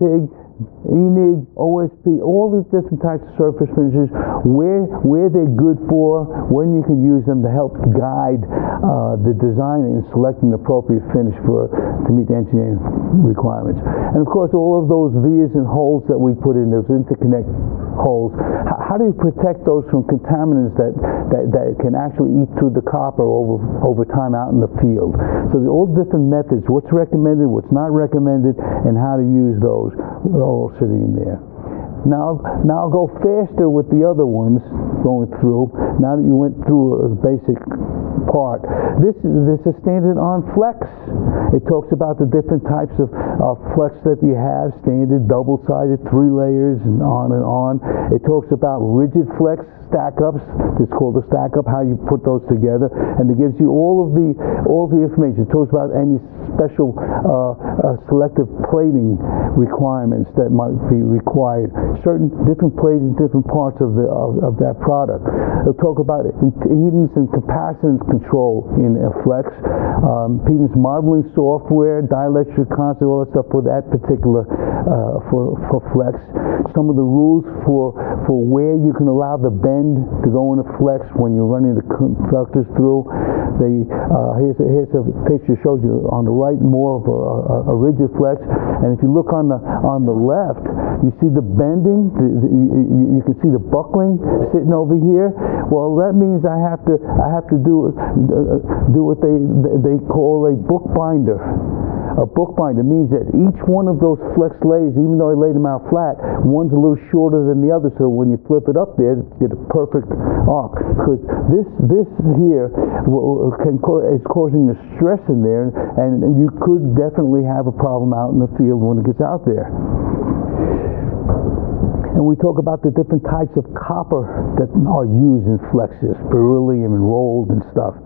OSP, all these different types of surface finishes, where they're good for, when you can use them to help guide the designer in selecting the appropriate finish to meet the engineering requirements. And of course, all of those vias and holes that we put in, those interconnect holes, how do you protect those from contaminants that can actually eat through the copper over time out in the field? So all different methods, what's recommended, what's not recommended, and how to use those, all sitting in there. Now I'll go faster with the other ones going through. Now that you went through a basic part, this is standard on flex. It talks about the different types of flex that you have: standard, double-sided, 3 layers, and on. It talks about rigid flex stack-ups. It's called a stack-up, how you put those together, and it gives you all of the information. It talks about any special selective plating requirements that might be required. Certain different plating, different parts of that product. It'll talk about impedance and capacitance control in flex, impedance modeling software, dielectric constant, all that stuff for that particular for flex. Some of the rules for where you can allow the bend to go into flex when you're running the conductors through. Here's a picture shows you on the right more of a rigid flex, and if you look on the left, you see the bending. You can see the buckling sitting over here. Well, that means I have to do what they call a bookbinder. A bookbinder means that each one of those flex layers, even though I laid them out flat, one's a little shorter than the other, so when you flip it up there, you get a perfect arc. Because this here is causing a stress in there, and you could definitely have a problem out in the field when it gets out there. And we talk about the different types of copper that are used in flexes, beryllium and rolled and stuff.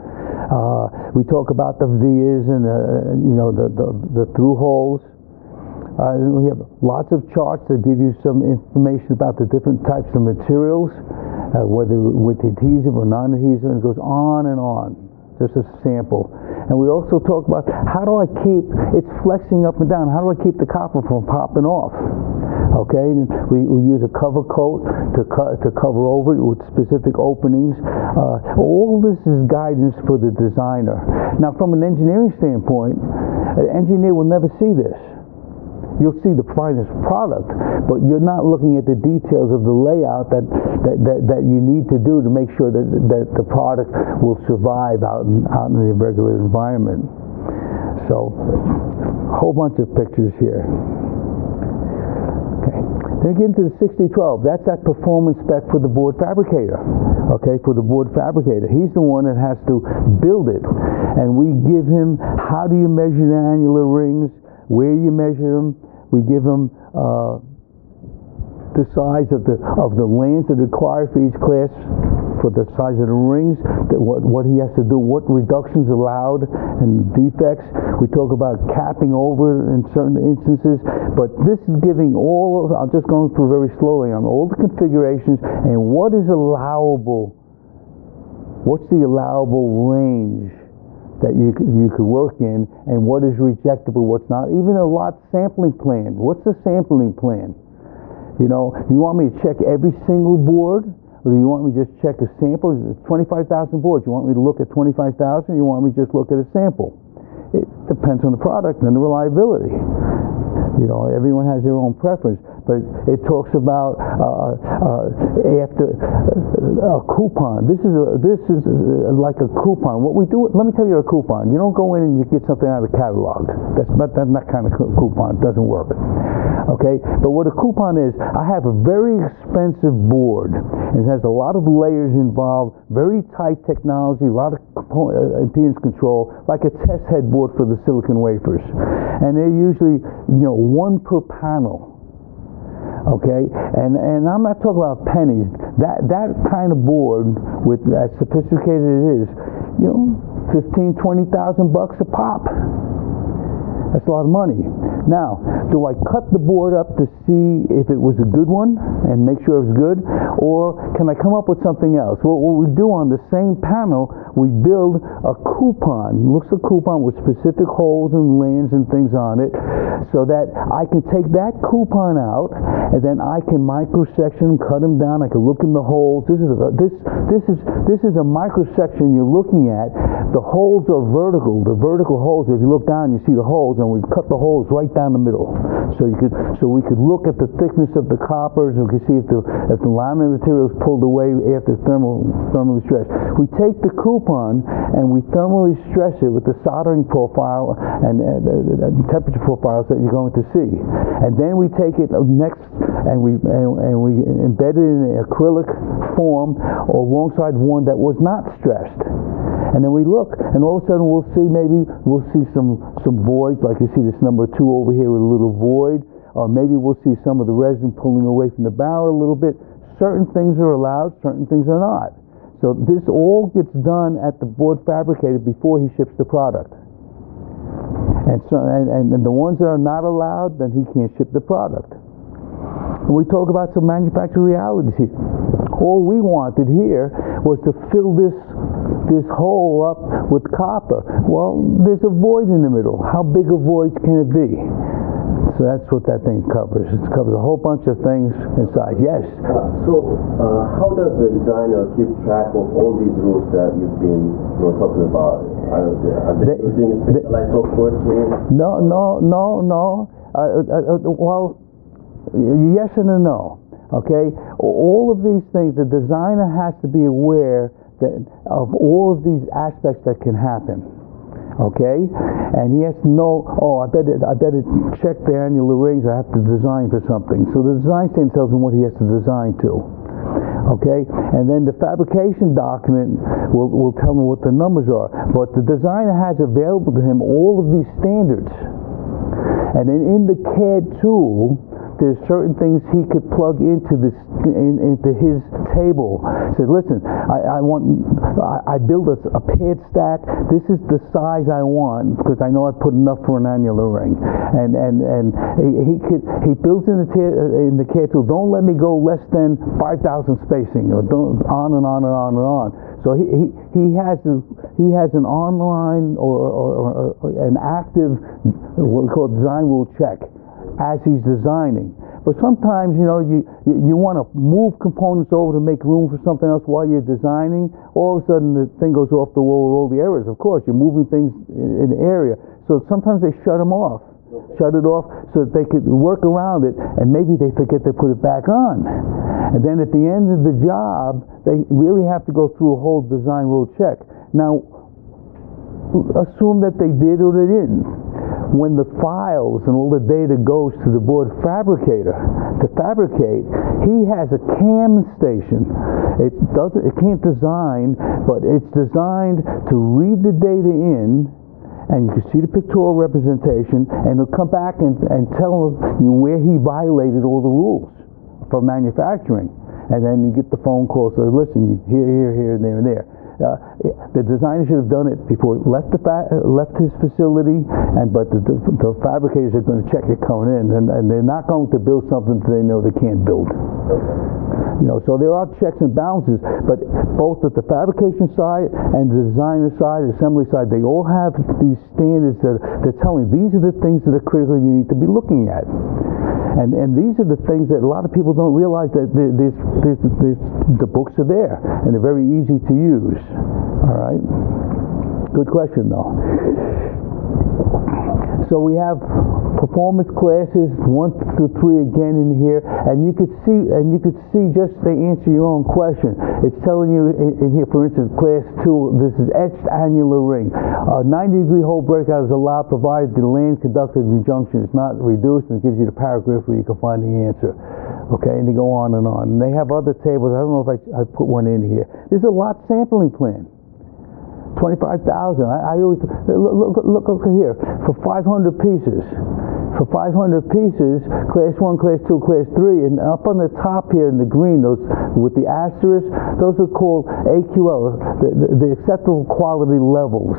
We talk about the vias and the through holes. We have lots of charts that give you some information about the different types of materials, whether with adhesive or non-adhesive, and it goes on and on. Just a sample. And we also talk about how do I keep, it's flexing up and down, how do I keep the copper from popping off? Okay, we use a cover coat to cover over it with specific openings. All this is guidance for the designer. Now, from an engineering standpoint, an engineer will never see this. You'll see the finest product, but you're not looking at the details of the layout that you need to do to make sure that the product will survive out in the regular environment. So, a whole bunch of pictures here. Okay. Then we get into the 6012. That's that performance spec for the board fabricator. Okay, for the board fabricator. He's the one that has to build it. And we give him how do you measure the annular rings, where you measure them. We give him the size of the lands that are required for each class, for the size of the rings, what he has to do, what reductions allowed, and defects. We talk about capping over in certain instances, but this is giving all of, I'm just going through very slowly on all the configurations and what is allowable, what's the allowable range that you could work in, and what is rejectable, what's not. Even a lot sampling plan. What's the sampling plan? You know, do you want me to check every single board, or do you want me to just check a sample? It's 25,000 boards. You want me to look at 25,000? You want me to just look at a sample? It depends on the product and the reliability. You know, everyone has their own preference, but it talks about after a coupon. This is like a coupon. What we do, let me tell you a coupon. You don't go in and you get something out of the catalog. That's not kind of coupon. It doesn't work. Okay, but what a coupon is, I have a very expensive board. It has a lot of layers involved, very tight technology, a lot of impedance control, like a test head board for the silicon wafers, and they're usually, you know, one per panel. Okay, and I'm not talking about pennies. That kind of board, with as sophisticated as it is, you know, $15,000, $20,000 a pop. That's a lot of money. Now, do I cut the board up to see if it was a good one and make sure it was good, or can I come up with something else? Well, what we do on the same panel, we build a coupon. It looks like a coupon with specific holes and lands and things on it, so that I can take that coupon out, and then I can microsection, cut them down. I can look in the holes. This is a microsection you're looking at. The holes are vertical. The vertical holes, if you look down, you see the holes, and we've cut the holes right down the middle. So we could look at the thickness of the coppers, and we could see if the laminate material is pulled away after thermally stressed. We take the coupon and we thermally stress it with the soldering profile and temperature profiles that you're going to see. And then we take it next and we embed it in an acrylic form or alongside one that was not stressed. And then we look, and all of a sudden we'll see some voids, like you see this number 2 over here with a little void, or maybe we'll see some of the resin pulling away from the barrel a little bit. Certain things are allowed, certain things are not. So this all gets done at the board fabricator before he ships the product. And the ones that are not allowed, then he can't ship the product. And we talk about some manufacturing realities here. All we wanted here was to fill this hole up with copper. Well, there's a void in the middle. How big a void can it be? So that's what that thing covers. It covers a whole bunch of things inside. Yes? How does the designer keep track of all these rules that you've been talking about? Are they using specialized software too? No. Well, yes and a no. Okay? All of these things, the designer has to be aware of all of these aspects that can happen. Okay? And he has to know, I better check the annular rings. I have to design for something. So the design standard tells him what he has to design to. Okay? And then the fabrication document will tell him what the numbers are. But the designer has available to him all of these standards. And then in the CAD tool, there's certain things he could plug into his table. Said, listen, I build a pad stack. This is the size I want because I know I put enough for an annular ring. And he builds in the CAD tool. Don't let me go less than 5,000 spacing, or don't, on and on and on and on. So he has an online or an active, what we call design rule check. as he's designing. But sometimes, you know, you want to move components over to make room for something else while you're designing. All of a sudden, the thing goes off the wall with all the errors. Of course, you're moving things in the area. So sometimes they shut them off. Shut it off so that they could work around it, and maybe they forget to put it back on. And then at the end of the job, they really have to go through a whole design rule check. Now, assume that they did or they didn't. When the files and all the data goes to the board fabricator to fabricate, he has a CAM station. It can't design, but it's designed to read the data in, and you can see the pictorial representation, and it'll come back and tell you where he violated all the rules for manufacturing. And then you get the phone call, so listen, here, and there. The designer should have done it before it left his facility, but the fabricators are going to check it coming in, and they're not going to build something that they know they can't build. You know, so there are checks and balances, but both at the fabrication side and the designer side, assembly side, they all have these standards that they're telling you, these are the things that are critical you need to be looking at. And these are the things that a lot of people don't realize, that the books are there, and they're very easy to use. All right? Good question, though. So we have performance classes 1 to 3 again in here, and you could see just to answer your own question. It's telling you in here, for instance, class 2. This is etched annular ring. A 90-degree hole breakout is allowed provided the land conducted junction is not reduced, and it gives you the paragraph where you can find the answer. Okay, and they go on and on. And they have other tables. I don't know if I put one in here. This is a lot sampling plan. 25,000. I always look here for 500 pieces. For 500 pieces, class 1, class 2, class 3, and up on the top here in the green, those with the asterisk, those are called AQL, the acceptable quality levels.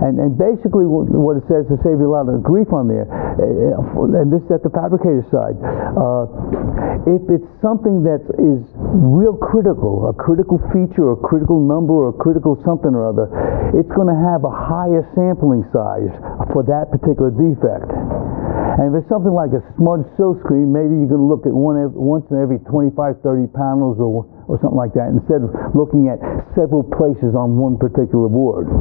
And basically what it says, to save you a lot of grief on there, and this is at the fabricator side, if it's something that is real critical, a critical feature or a critical number or a critical something or other, it's going to have a higher sampling size for that particular defect. And if it's something like a smudged silk screen, maybe you can look at once in every 25, 30 panels or something like that, instead of looking at several places on one particular board.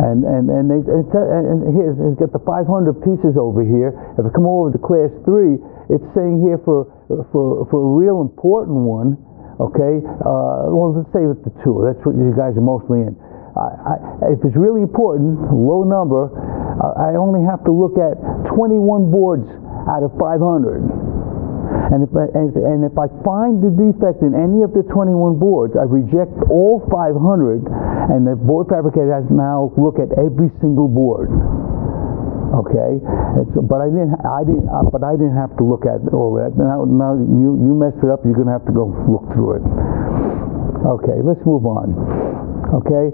And here, it's got the 500 pieces over here. If I come over to class 3, it's saying here for a real important one, okay, well, let's say with the 2. That's what you guys are mostly in. If it's really important, low number, I only have to look at 21 boards out of 500. And if I find the defect in any of the 21 boards, I reject all 500, and the board fabricator has to now look at every single board. Okay, but I didn't have to look at all that. Now you messed it up. You're going to have to go look through it. Okay, let's move on. Okay,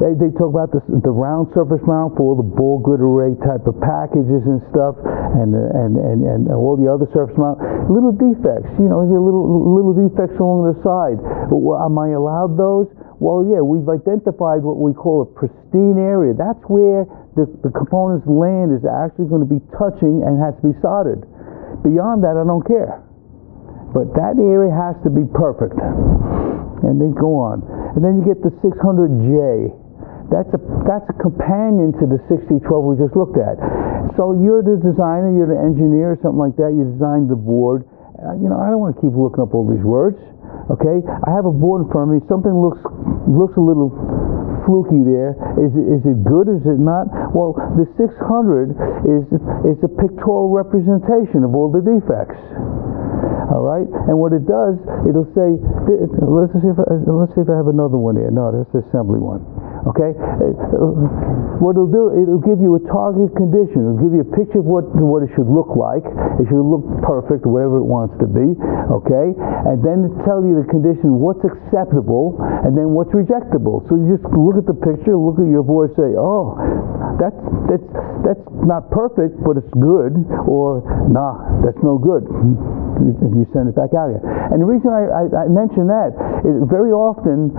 they talk about the round surface mount for all the ball grid array type of packages and stuff, and all the other surface mount. Little defects, you know, little defects along the side. Well, am I allowed those? Well, yeah, we've identified what we call a pristine area. That's where the component's land is actually going to be touching and has to be soldered. Beyond that, I don't care. But that area has to be perfect. And they go on. And then you get the 600J. That's a companion to the 6012 we just looked at. So you're the designer, you're the engineer, or something like that. You designed the board. You know, I don't want to keep looking up all these words. Okay, I have a board in front of me. Something looks a little fluky there. Is it good? Is it not? Well, the 600 is a pictorial representation of all the defects. All right, and what it does, it'll say, let's see if I have another one here. No, that's the assembly one. Okay, what it'll do, it'll give you a target condition. It'll give you a picture of what it should look like. It should look perfect, whatever it wants to be. Okay, and then it'll tell you the condition, what's acceptable, and then what's rejectable. So you just look at the picture, look at your board, say, oh, that's not perfect, but it's good, or nah, that's no good. And you send it back out again. And the reason I mention that is very often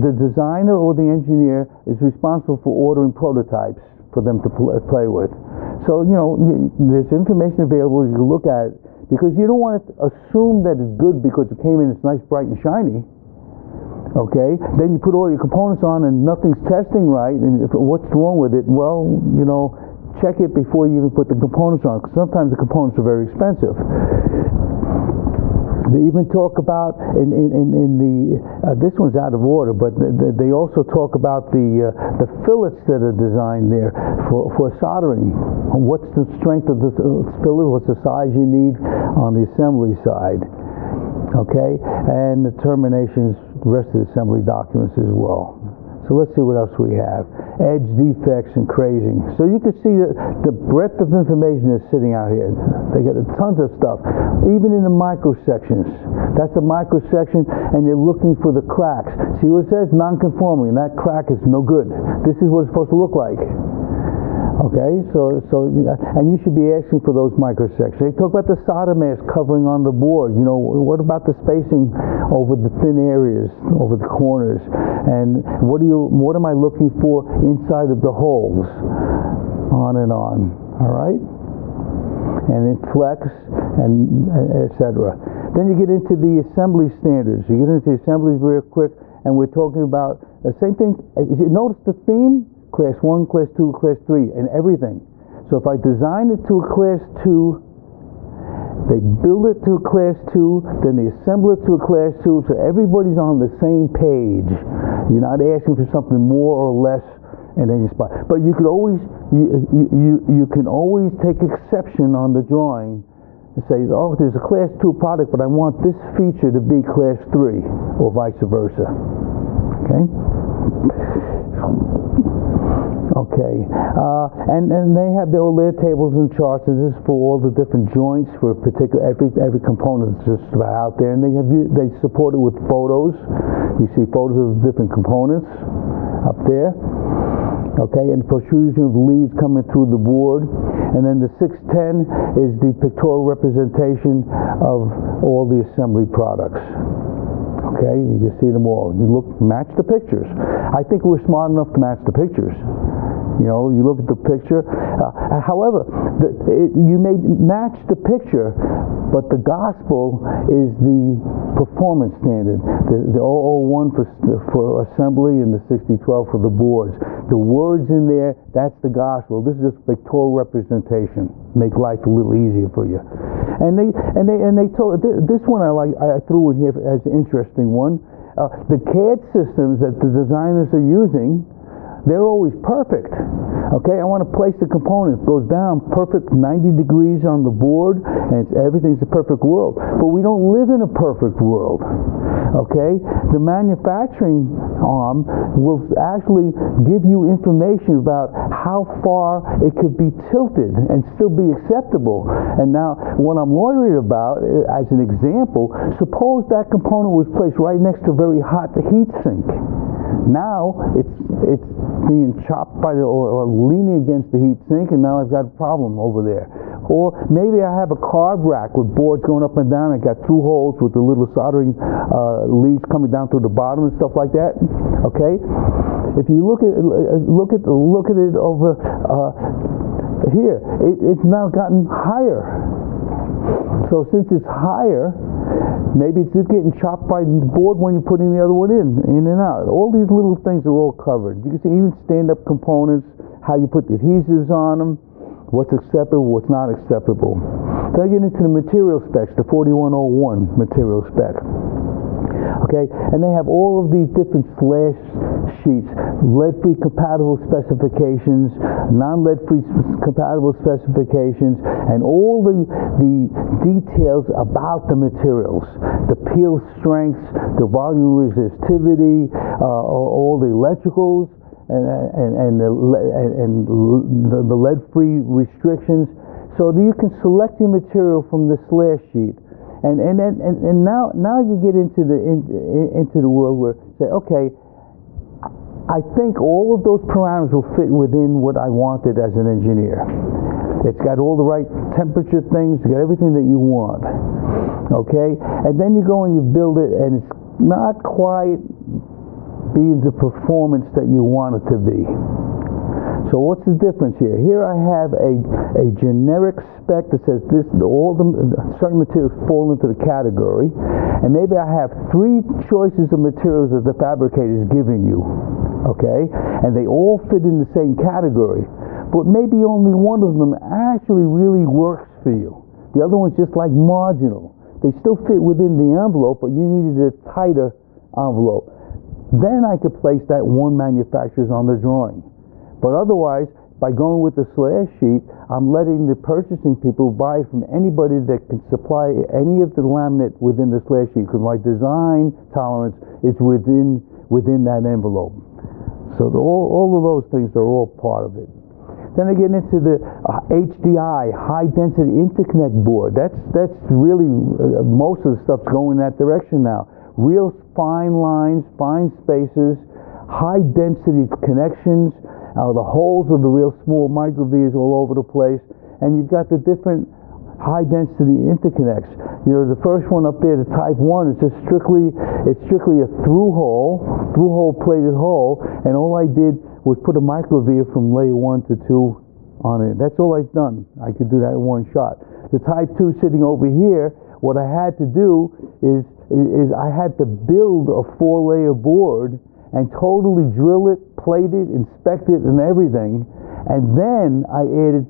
the designer or the engineer is responsible for ordering prototypes for them to play with. So, you know, there's information available. You can look at it, because you don't want to assume that it's good because it came in, it's nice, bright, and shiny. Okay? Then you put all your components on and nothing's testing right, and what's wrong with it? Well, you know, check it before you even put the components on, because sometimes the components are very expensive. They even talk about, in the, this one's out of order, but they also talk about the fillets that are designed there for soldering. What's the strength of the fillet? What's the size you need on the assembly side? Okay, and the terminations, the rest of the assembly documents as well. So let's see what else we have. Edge defects and crazing. So you can see the breadth of information that's sitting out here. They got tons of stuff, even in the microsections. That's a microsection, and they're looking for the cracks. See what it says? Non-conforming. That crack is no good. This is what it's supposed to look like. Okay, and you should be asking for those microsections. They talk about the solder mask covering on the board. You know, what about the spacing over the thin areas, over the corners? And what am I looking for inside of the holes? On and on. All right? And it flex, and etc. Then you get into the assembly standards. You get into the assemblies real quick, and we're talking about the same thing. You notice the theme? Class 1, Class 2, Class 3, and everything. So if I design it to a Class 2, they build it to a Class 2, then they assemble it to a Class 2, so everybody's on the same page. You're not asking for something more or less in any spot. But you could always, you can always take exception on the drawing and say, oh, there's a Class 2 product, but I want this feature to be Class 3, or vice versa. Okay? Okay, and they have all their tables and charts, and this is for all the different joints for particular every component that's just about out there, and they support it with photos. You see photos of the different components up there. Okay, and protrusion of leads coming through the board, and then the 610 is the pictorial representation of all the assembly products. Okay, you can see them all. You match the pictures. I think we're smart enough to match the pictures. You know, you look at the picture. However, you may match the picture, but the gospel is the performance standard. The 001 for assembly and the 6012 for the boards. The words in there, that's the gospel. This is just pictorial representation. Make life a little easier for you. And they told this one I threw in here as an interesting one. The CAD systems that the designers are using, they're always perfect. Okay, I want to place the component. It goes down perfect 90 degrees on the board, and everything's a perfect world. But we don't live in a perfect world. Okay, the manufacturing arm will actually give you information about how far it could be tilted and still be acceptable. And now, what I'm worried about, as an example, suppose that component was placed right next to a very hot heat sink. Now it's being chopped by or leaning against the heat sink, and now I've got a problem over there. Or maybe I have a carb rack with boards going up and down. I got through holes with the little soldering leads coming down through the bottom and stuff like that. Okay, if you look at it over here, it's now gotten higher. So since it's higher, maybe it's just getting chopped by the board when you're putting the other one in and out. All these little things are all covered. You can see even stand-up components, how you put the adhesives on them, what's acceptable, what's not acceptable. So I get into the material specs, the 4101 material spec. Okay, and they have all of these different slash sheets, lead-free compatible specifications, non-lead-free compatible specifications, and all the details about the materials, the peel strengths, the volume resistivity, all the electricals, and the lead-free restrictions, so that you can select your material from the slash sheet. And now you get into the world where say, okay, I think all of those parameters will fit within what I wanted as an engineer. It's got all the right temperature things, it's got everything that you want. Okay, and then you go and you build it, and it's not quite being the performance that you want it to be. So what's the difference here? Here I have a generic spec that says certain materials fall into the category, and maybe I have 3 choices of materials that the fabricator is giving you, okay? And they all fit in the same category, but maybe only one of them actually really works for you. The other one's just like marginal. They still fit within the envelope, but you needed a tighter envelope. Then I could place that one manufacturer's on the drawing. But otherwise, by going with the slash sheet, I'm letting the purchasing people buy from anybody that can supply any of the laminate within the slash sheet, because my design tolerance is within that envelope. So all of those things are all part of it. Then I get into the HDI, high density interconnect board. That's really most of the stuff's going that direction now. Real fine lines, fine spaces, high density connections. The holes of the real small micro vias all over the place, and you've got the different high density interconnects. You know, the first one up there, the type 1, it's strictly a through hole plated hole, and all I did was put a micro via from layer 1 to 2 on it. That's all I've done. I could do that in one shot. The type 2 sitting over here, what I had to do is I had to build a 4-layer board and totally drill it, plate it, inspect it, and everything. And then I added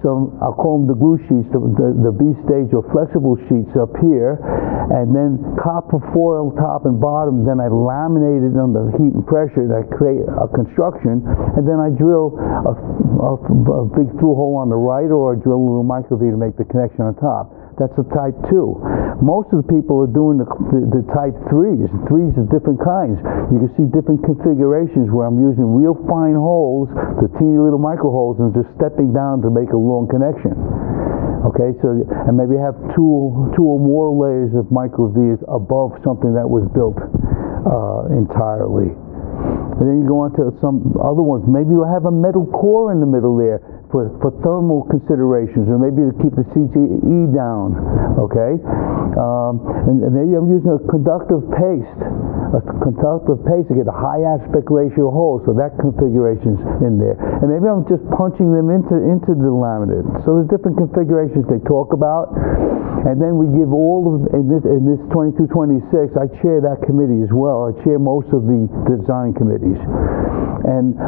some, I'll call them the glue sheets, the B-stage or flexible sheets up here, and then copper foil top and bottom. Then I laminated under heat and pressure, and I create a construction, and then I drill a big through hole on the right, or I drill a little micro V to make the connection on top. That's a type 2. Most of the people are doing the type 3s. 3s are different kinds. You can see different configurations where I'm using real fine holes, the teeny little micro holes, and just stepping down to make a long connection. Okay, so, and maybe have two or more layers of micro V's above something that was built entirely. And then you go on to some other ones. Maybe you have a metal core in the middle there for thermal considerations, or maybe to keep the CTE down, okay? And maybe I'm using a conductive paste to get a high aspect ratio hole, so that configuration's in there. And maybe I'm just punching them into the laminate. So there's different configurations they talk about. And then we give all of, in this 2226, I chair that committee as well. I chair most of the design committees. And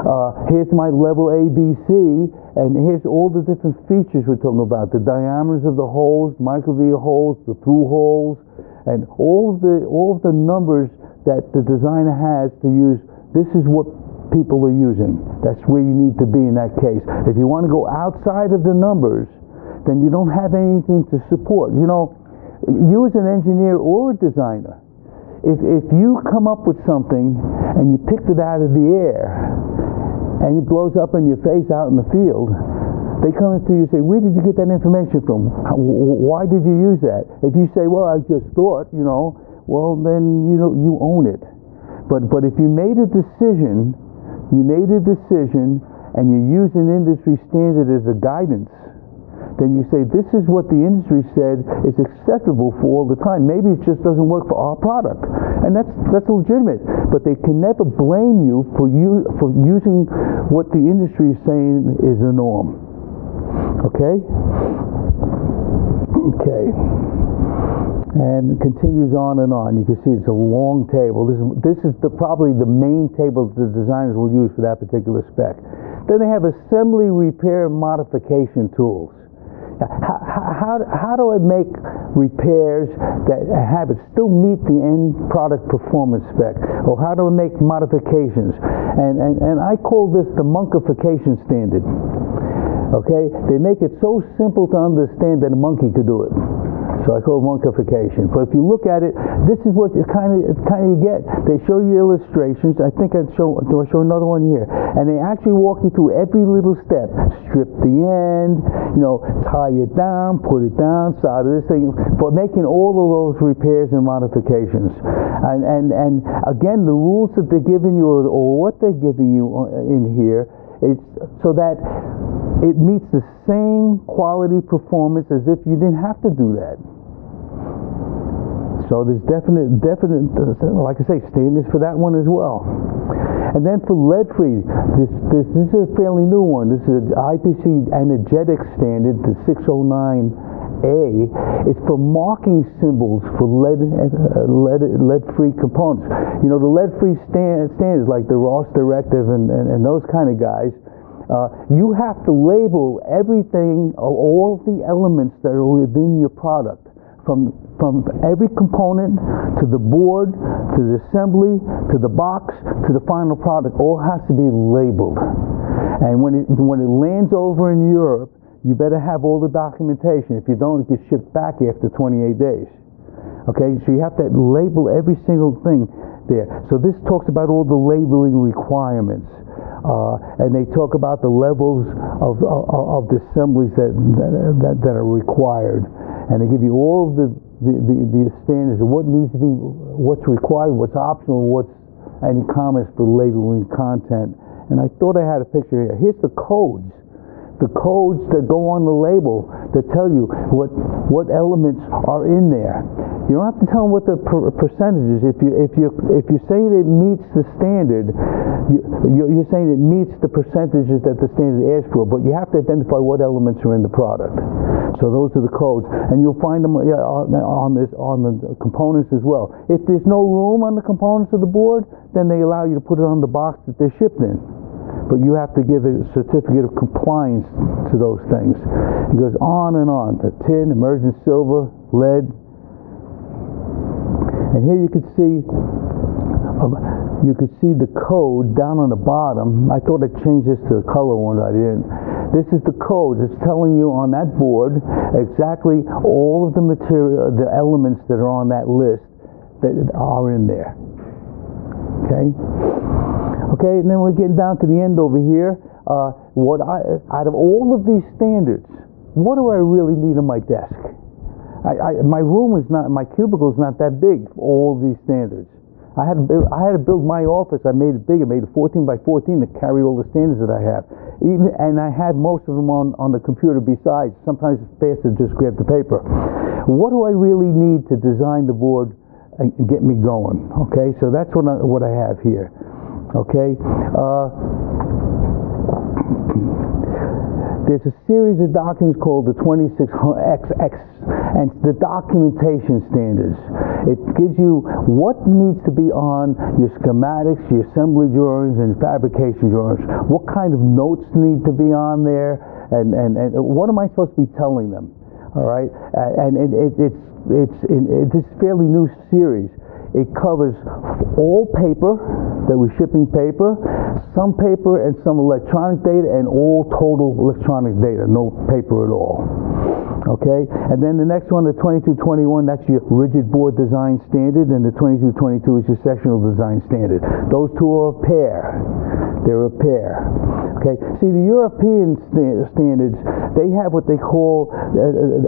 here's my level ABC, and here's all the different features we're talking about. The diameters of the holes, micro-via holes, the through holes, and all of the numbers that the designer has to use. This is what people are using. That's where you need to be in that case. If you want to go outside of the numbers, then you don't have anything to support. You know, you as an engineer or a designer, if you come up with something and you picked it out of the air and it blows up in your face out in the field, they come to you and say, where did you get that information from? Why did you use that? If you say, well, I just thought, you know, well, then you own it. But if you made a decision and you use an industry standard as a guidance, then you say, this is what the industry said is acceptable for all the time. Maybe it just doesn't work for our product. And that's legitimate. But they can never blame you for using what the industry is saying is the norm. Okay? Okay. And it continues on and on. You can see it's a long table. This is probably the main table the designers will use for that particular spec. Then they have assembly, repair, and modification tools. How do I make repairs that have it still meet the end product performance spec? Or how do I make modifications? And I call this the monkification standard. Okay? They make it so simple to understand that a monkey could do it. So I call it monkification. But if you look at it, this is what you kind of you get. They show you illustrations. I think do I show another one here? And they actually walk you through every little step. Strip the end, tie it down, put it down, solder this thing, but making all of those repairs and modifications. And again, the rules that they're giving you or what they're giving you in here is so that it meets the same quality performance as if you didn't have to do that. So there's definite, like I say, standards for that one as well. And then for lead-free, this is a fairly new one. This is an IPC energetic standard, the 609A. It's for marking symbols for lead-free components. You know, the lead-free standards like the Ross Directive and those kind of guys, you have to label everything, all the elements that are within your product, from every component to the board, to the assembly, to the box, to the final product. All has to be labeled. And when it lands over in Europe, you better have all the documentation. If you don't, it gets shipped back after 28 days. Okay, so you have to label every single thing there. So this talks about all the labeling requirements. And they talk about the levels of the assemblies that are required, and they give you all of the standards of what needs to be, what's required, what's optional, what's any comments for labeling content. And I thought I had a picture here. Here's the codes that go on the label that tell you what elements are in there. You don't have to tell them what the percentage is. If you say that it meets the standard, you're saying it meets the percentages that the standard asks for, but you have to identify what elements are in the product. So those are the codes, and you'll find them on the components as well. If there's no room on the components of the board, then they allow you to put it on the box that they're shipped in. But you have to give a certificate of compliance to those things. It goes on and on. The tin, emergent silver, lead. And here you can see the code down on the bottom. I thought I'd change this to the color one, but I didn't. This is the code. It's telling you on that board exactly all of the material, the elements that are on that list that are in there. Okay? Okay, and then we're getting down to the end over here. Out of all of these standards, what do I really need on my desk? My room is not, my cubicle is not that big for all of these standards. I had to build my office. I made it bigger, made it 14 by 14 to carry all the standards that I have. And I had most of them on the computer besides. Sometimes it's faster to just grab the paper. What do I really need to design the board and get me going? Okay, so that's what I have here. Okay, there's a series of documents called the 26XX, and it's the documentation standards. It gives you what needs to be on your schematics, your assembly drawings, and fabrication drawings. What kind of notes need to be on there, and what am I supposed to be telling them? All right, and it's this fairly new series. It covers all paper, that we're shipping paper, some paper and some electronic data, and all total electronic data, no paper at all. Okay, and then the next one, the 2221, that's your rigid board design standard, and the 2222 is your sectional design standard. Those two are a pair. They're a pair. Okay, see, the European standards, they have what they call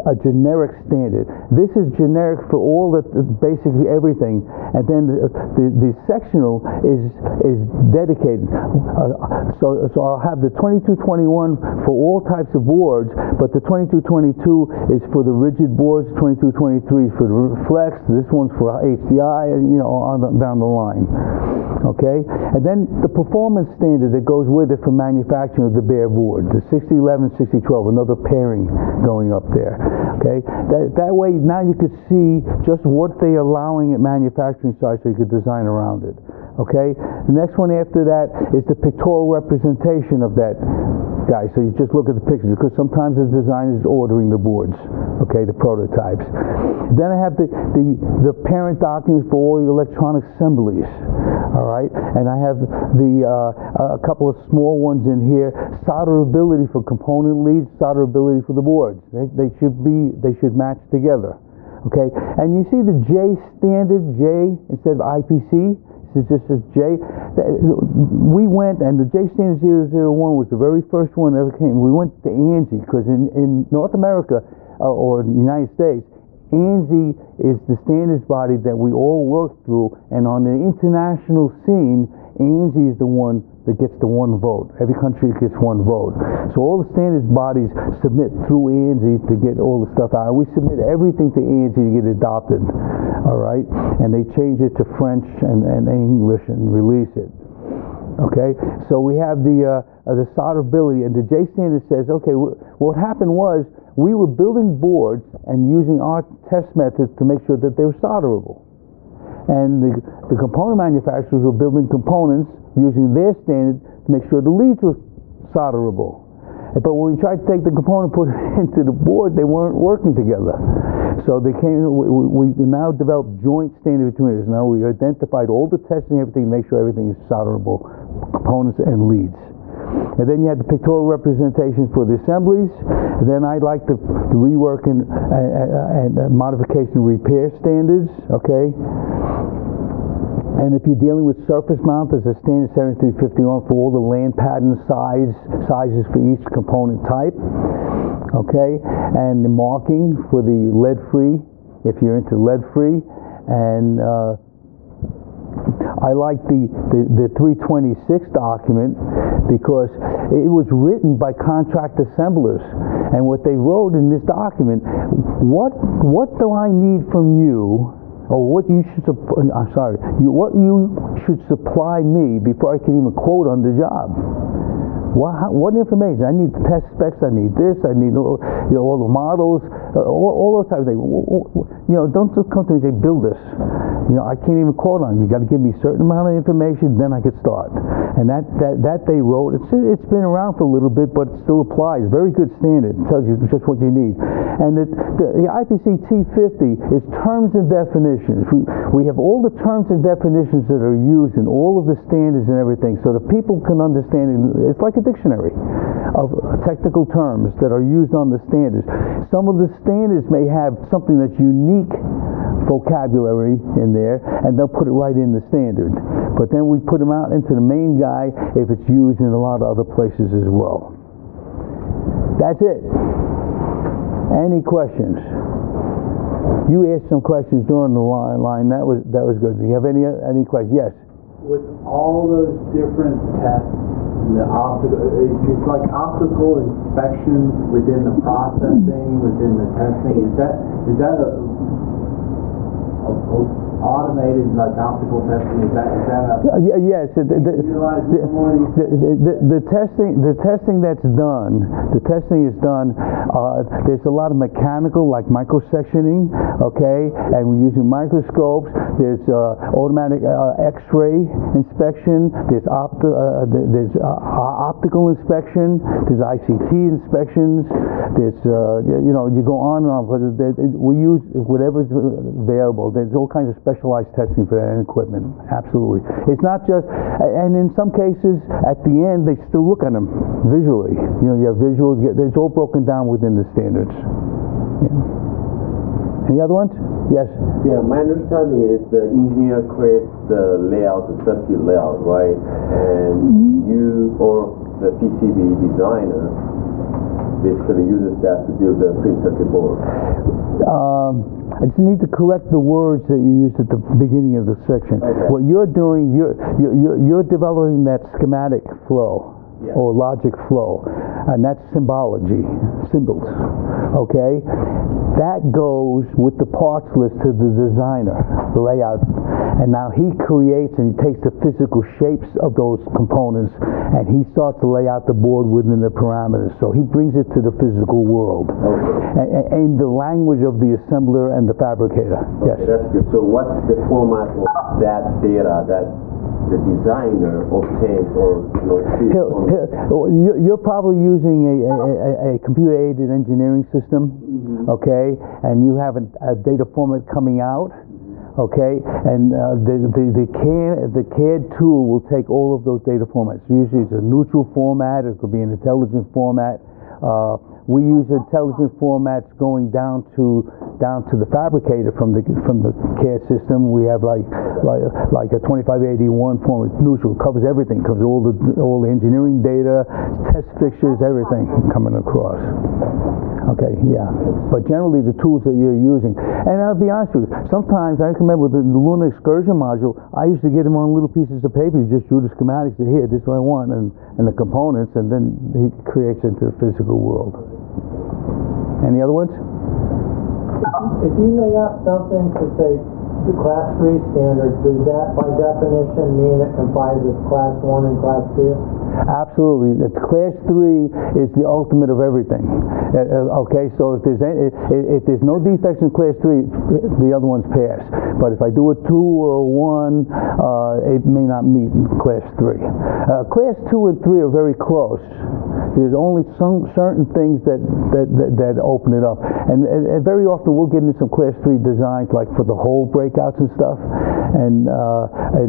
a generic standard. This is generic for all basically everything, and then the sectional is dedicated. So I'll have the 2221 for all types of boards, but the 2222 is for the rigid boards, 2223 is for the flex, this one's for HDI, you know, down the line. Okay, and then the performance standard that goes with it for manufacturing of the bare board, the 6011, 6012, another pairing going up there. Okay, that way now you could see just what they're allowing at manufacturing sites, so you could design around it. Okay, the next one after that is the pictorial representation of that guy. So you just look at the pictures, because sometimes the designer is ordering the boards, okay, the prototypes. Then I have the parent document for all the electronic assemblies. All right, and I have a couple of small ones in here. Solderability for component leads, solderability for the boards. They should match together. Okay, and you see the J standard, J instead of IPC. This just says J. We went, and the J standard 001 was the very first one that ever came. We went to ANSI, because in North America or the United States, ANSI is the standards body that we all work through, and on the international scene, ANSI is the one that gets the one vote. Every country gets one vote. So all the standards bodies submit through ANSI to get all the stuff out. We submit everything to ANSI to get adopted, all right? And they change it to French and English and release it. Okay, so we have the solderability, and the J standard says, okay, what happened was we were building boards and using our test methods to make sure that they were solderable. And the component manufacturers were building components using their standard to make sure the leads were solderable. But when we tried to take the component, put it into the board, they weren't working together. So they came. We now developed joint standard between us. Now we identified all the testing, everything, to make sure everything is solderable, components and leads. And then you had the pictorial representation for the assemblies. And then I like the rework and modification repair standards. Okay. And if you're dealing with surface mount, there's a standard 7351 for all the land pattern sizes for each component type. Okay, and the marking for the lead-free, if you're into lead-free. And I like the 326 document because it was written by contract assemblers, and what they wrote in this document, what do I need from you, or what you should what you should supply me before I can even quote on the job. What information? I need the test specs. I need this. I need all the models, all those type of things. Don't just come to me and say build this. I can't even quote on it. You got to give me a certain amount of information, then I could start. And that they wrote. It's been around for a little bit, but it still applies. Very good standard. It tells you just what you need. And the IPC T50 is terms and definitions. We have all the terms and definitions that are used in all of the standards and everything, so that people can understand it. It's like a dictionary of technical terms that are used on the standards. Some of the standards may have something that's unique vocabulary in there, and they'll put it right in the standard. But then we put them out into the main guy if it's used in a lot of other places as well. That's it. Any questions? You asked some questions during the line. That was good. Do you have any questions? Yes. With all those different tests, it's like optical inspection within the processing, within the testing. Is that a automated, like optical testing? Is that yes. The testing that's done. The testing is done. There's a lot of mechanical, like microsectioning. Okay, and we're using microscopes. There's automatic X-ray inspection. There's optical inspection. There's ICT inspections. There's you go on and on. We use whatever's available. There's all kinds of specialized testing for that equipment. Absolutely. It's not just, and in some cases, at the end, they still look at them visually. You have visual, it's all broken down within the standards. Yeah. Any other ones? Yes? Yeah, my understanding is the engineer creates the layout, the circuit layout, right? And you, or the PCB designer, basically uses that to build the print circuit board. I just need to correct the words that you used at the beginning of the section. Okay. What you're doing, you're developing that schematic flow. Yes. Or logic flow, and that's symbology, symbols. Okay, that goes with the parts list to the designer, the layout, and now he creates and he takes the physical shapes of those components, and he starts to lay out the board within the parameters. So he brings it to the physical world, in the language of the assembler and the fabricator. Okay, Yes. that's good. So what's the format of that data that the designer obtains, or you're probably using a computer-aided engineering system, okay, and you have a data format coming out, okay, and the CAD tool will take all of those data formats. Usually it's a neutral format, it could be an intelligent format. We use intelligent formats going down to the fabricator from the CAD system. We have like a 2581 format, neutral, covers everything, covers all the engineering data, test fixtures, everything coming across. Okay, yeah. But generally the tools that you're using, and I'll be honest with you, sometimes I can remember with the lunar excursion module, I used to get them on little pieces of paper. You just drew the schematics, say, here, this is what I want, and the components, and then he creates into the physical world. Any other ones? If you lay out something to say, the Class 3 standard, does that by definition mean it complies with Class 1 and Class 2? Absolutely. The Class 3 is the ultimate of everything. Okay, so if there's no defects in Class 3, the other ones pass. But if I do a 2 or a 1, it may not meet Class 3. Class 2 and 3 are very close. There's only some certain things that open it up, and very often we'll get into some Class 3 designs, like for the hole breakouts and stuff. And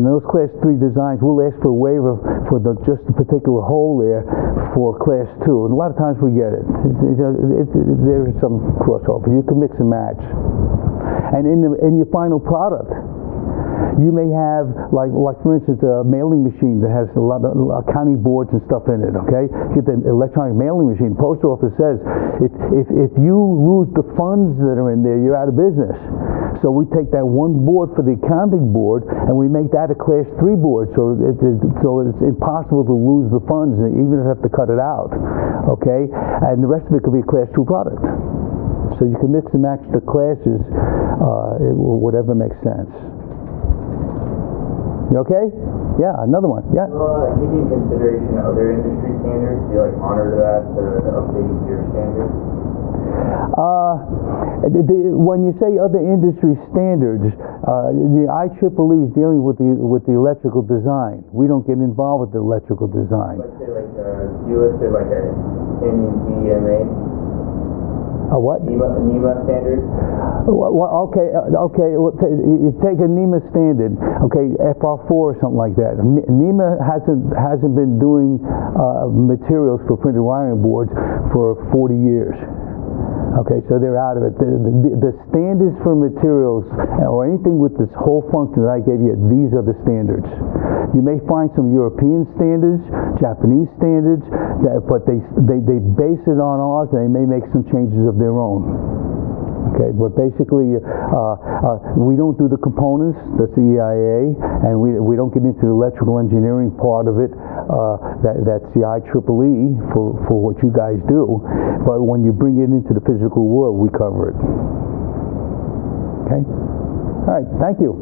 those Class 3 designs, we'll ask for a waiver for just the particular hole there for Class 2, and a lot of times we get it. There is some crossover. You can mix and match. And in your final product, you may have, like for instance, a mailing machine that has a lot of accounting boards and stuff in it, okay? Get the electronic mailing machine. Post office says, if you lose the funds that are in there, you're out of business. So we take that one board for the accounting board, and we make that a Class 3 board, so it's impossible to lose the funds, even if you have to cut it out, okay? And the rest of it could be a Class 2 product. So you can mix and match the classes, whatever makes sense. You okay? Yeah, another one. Yeah. Taking into consideration other industry standards, do you monitor that to update your standards? When you say other industry standards, the IEEE is dealing with the electrical design. We don't get involved with the electrical design. Let's say you listed a NEMA. A what? NEMA standard? Okay. You take a NEMA standard, okay, FR4 or something like that. NEMA hasn't been doing materials for printed wiring boards for 40 years. Okay, so they're out of it. The standards for materials or anything with this whole function that I gave you, these are the standards. You may find some European standards, Japanese standards, but they base it on ours, and they may make some changes of their own. Okay, but basically, we don't do the components, that's the EIA, and we don't get into the electrical engineering part of it, that's the IEEE for what you guys do, but when you bring it into the physical world, we cover it. Okay? All right, thank you.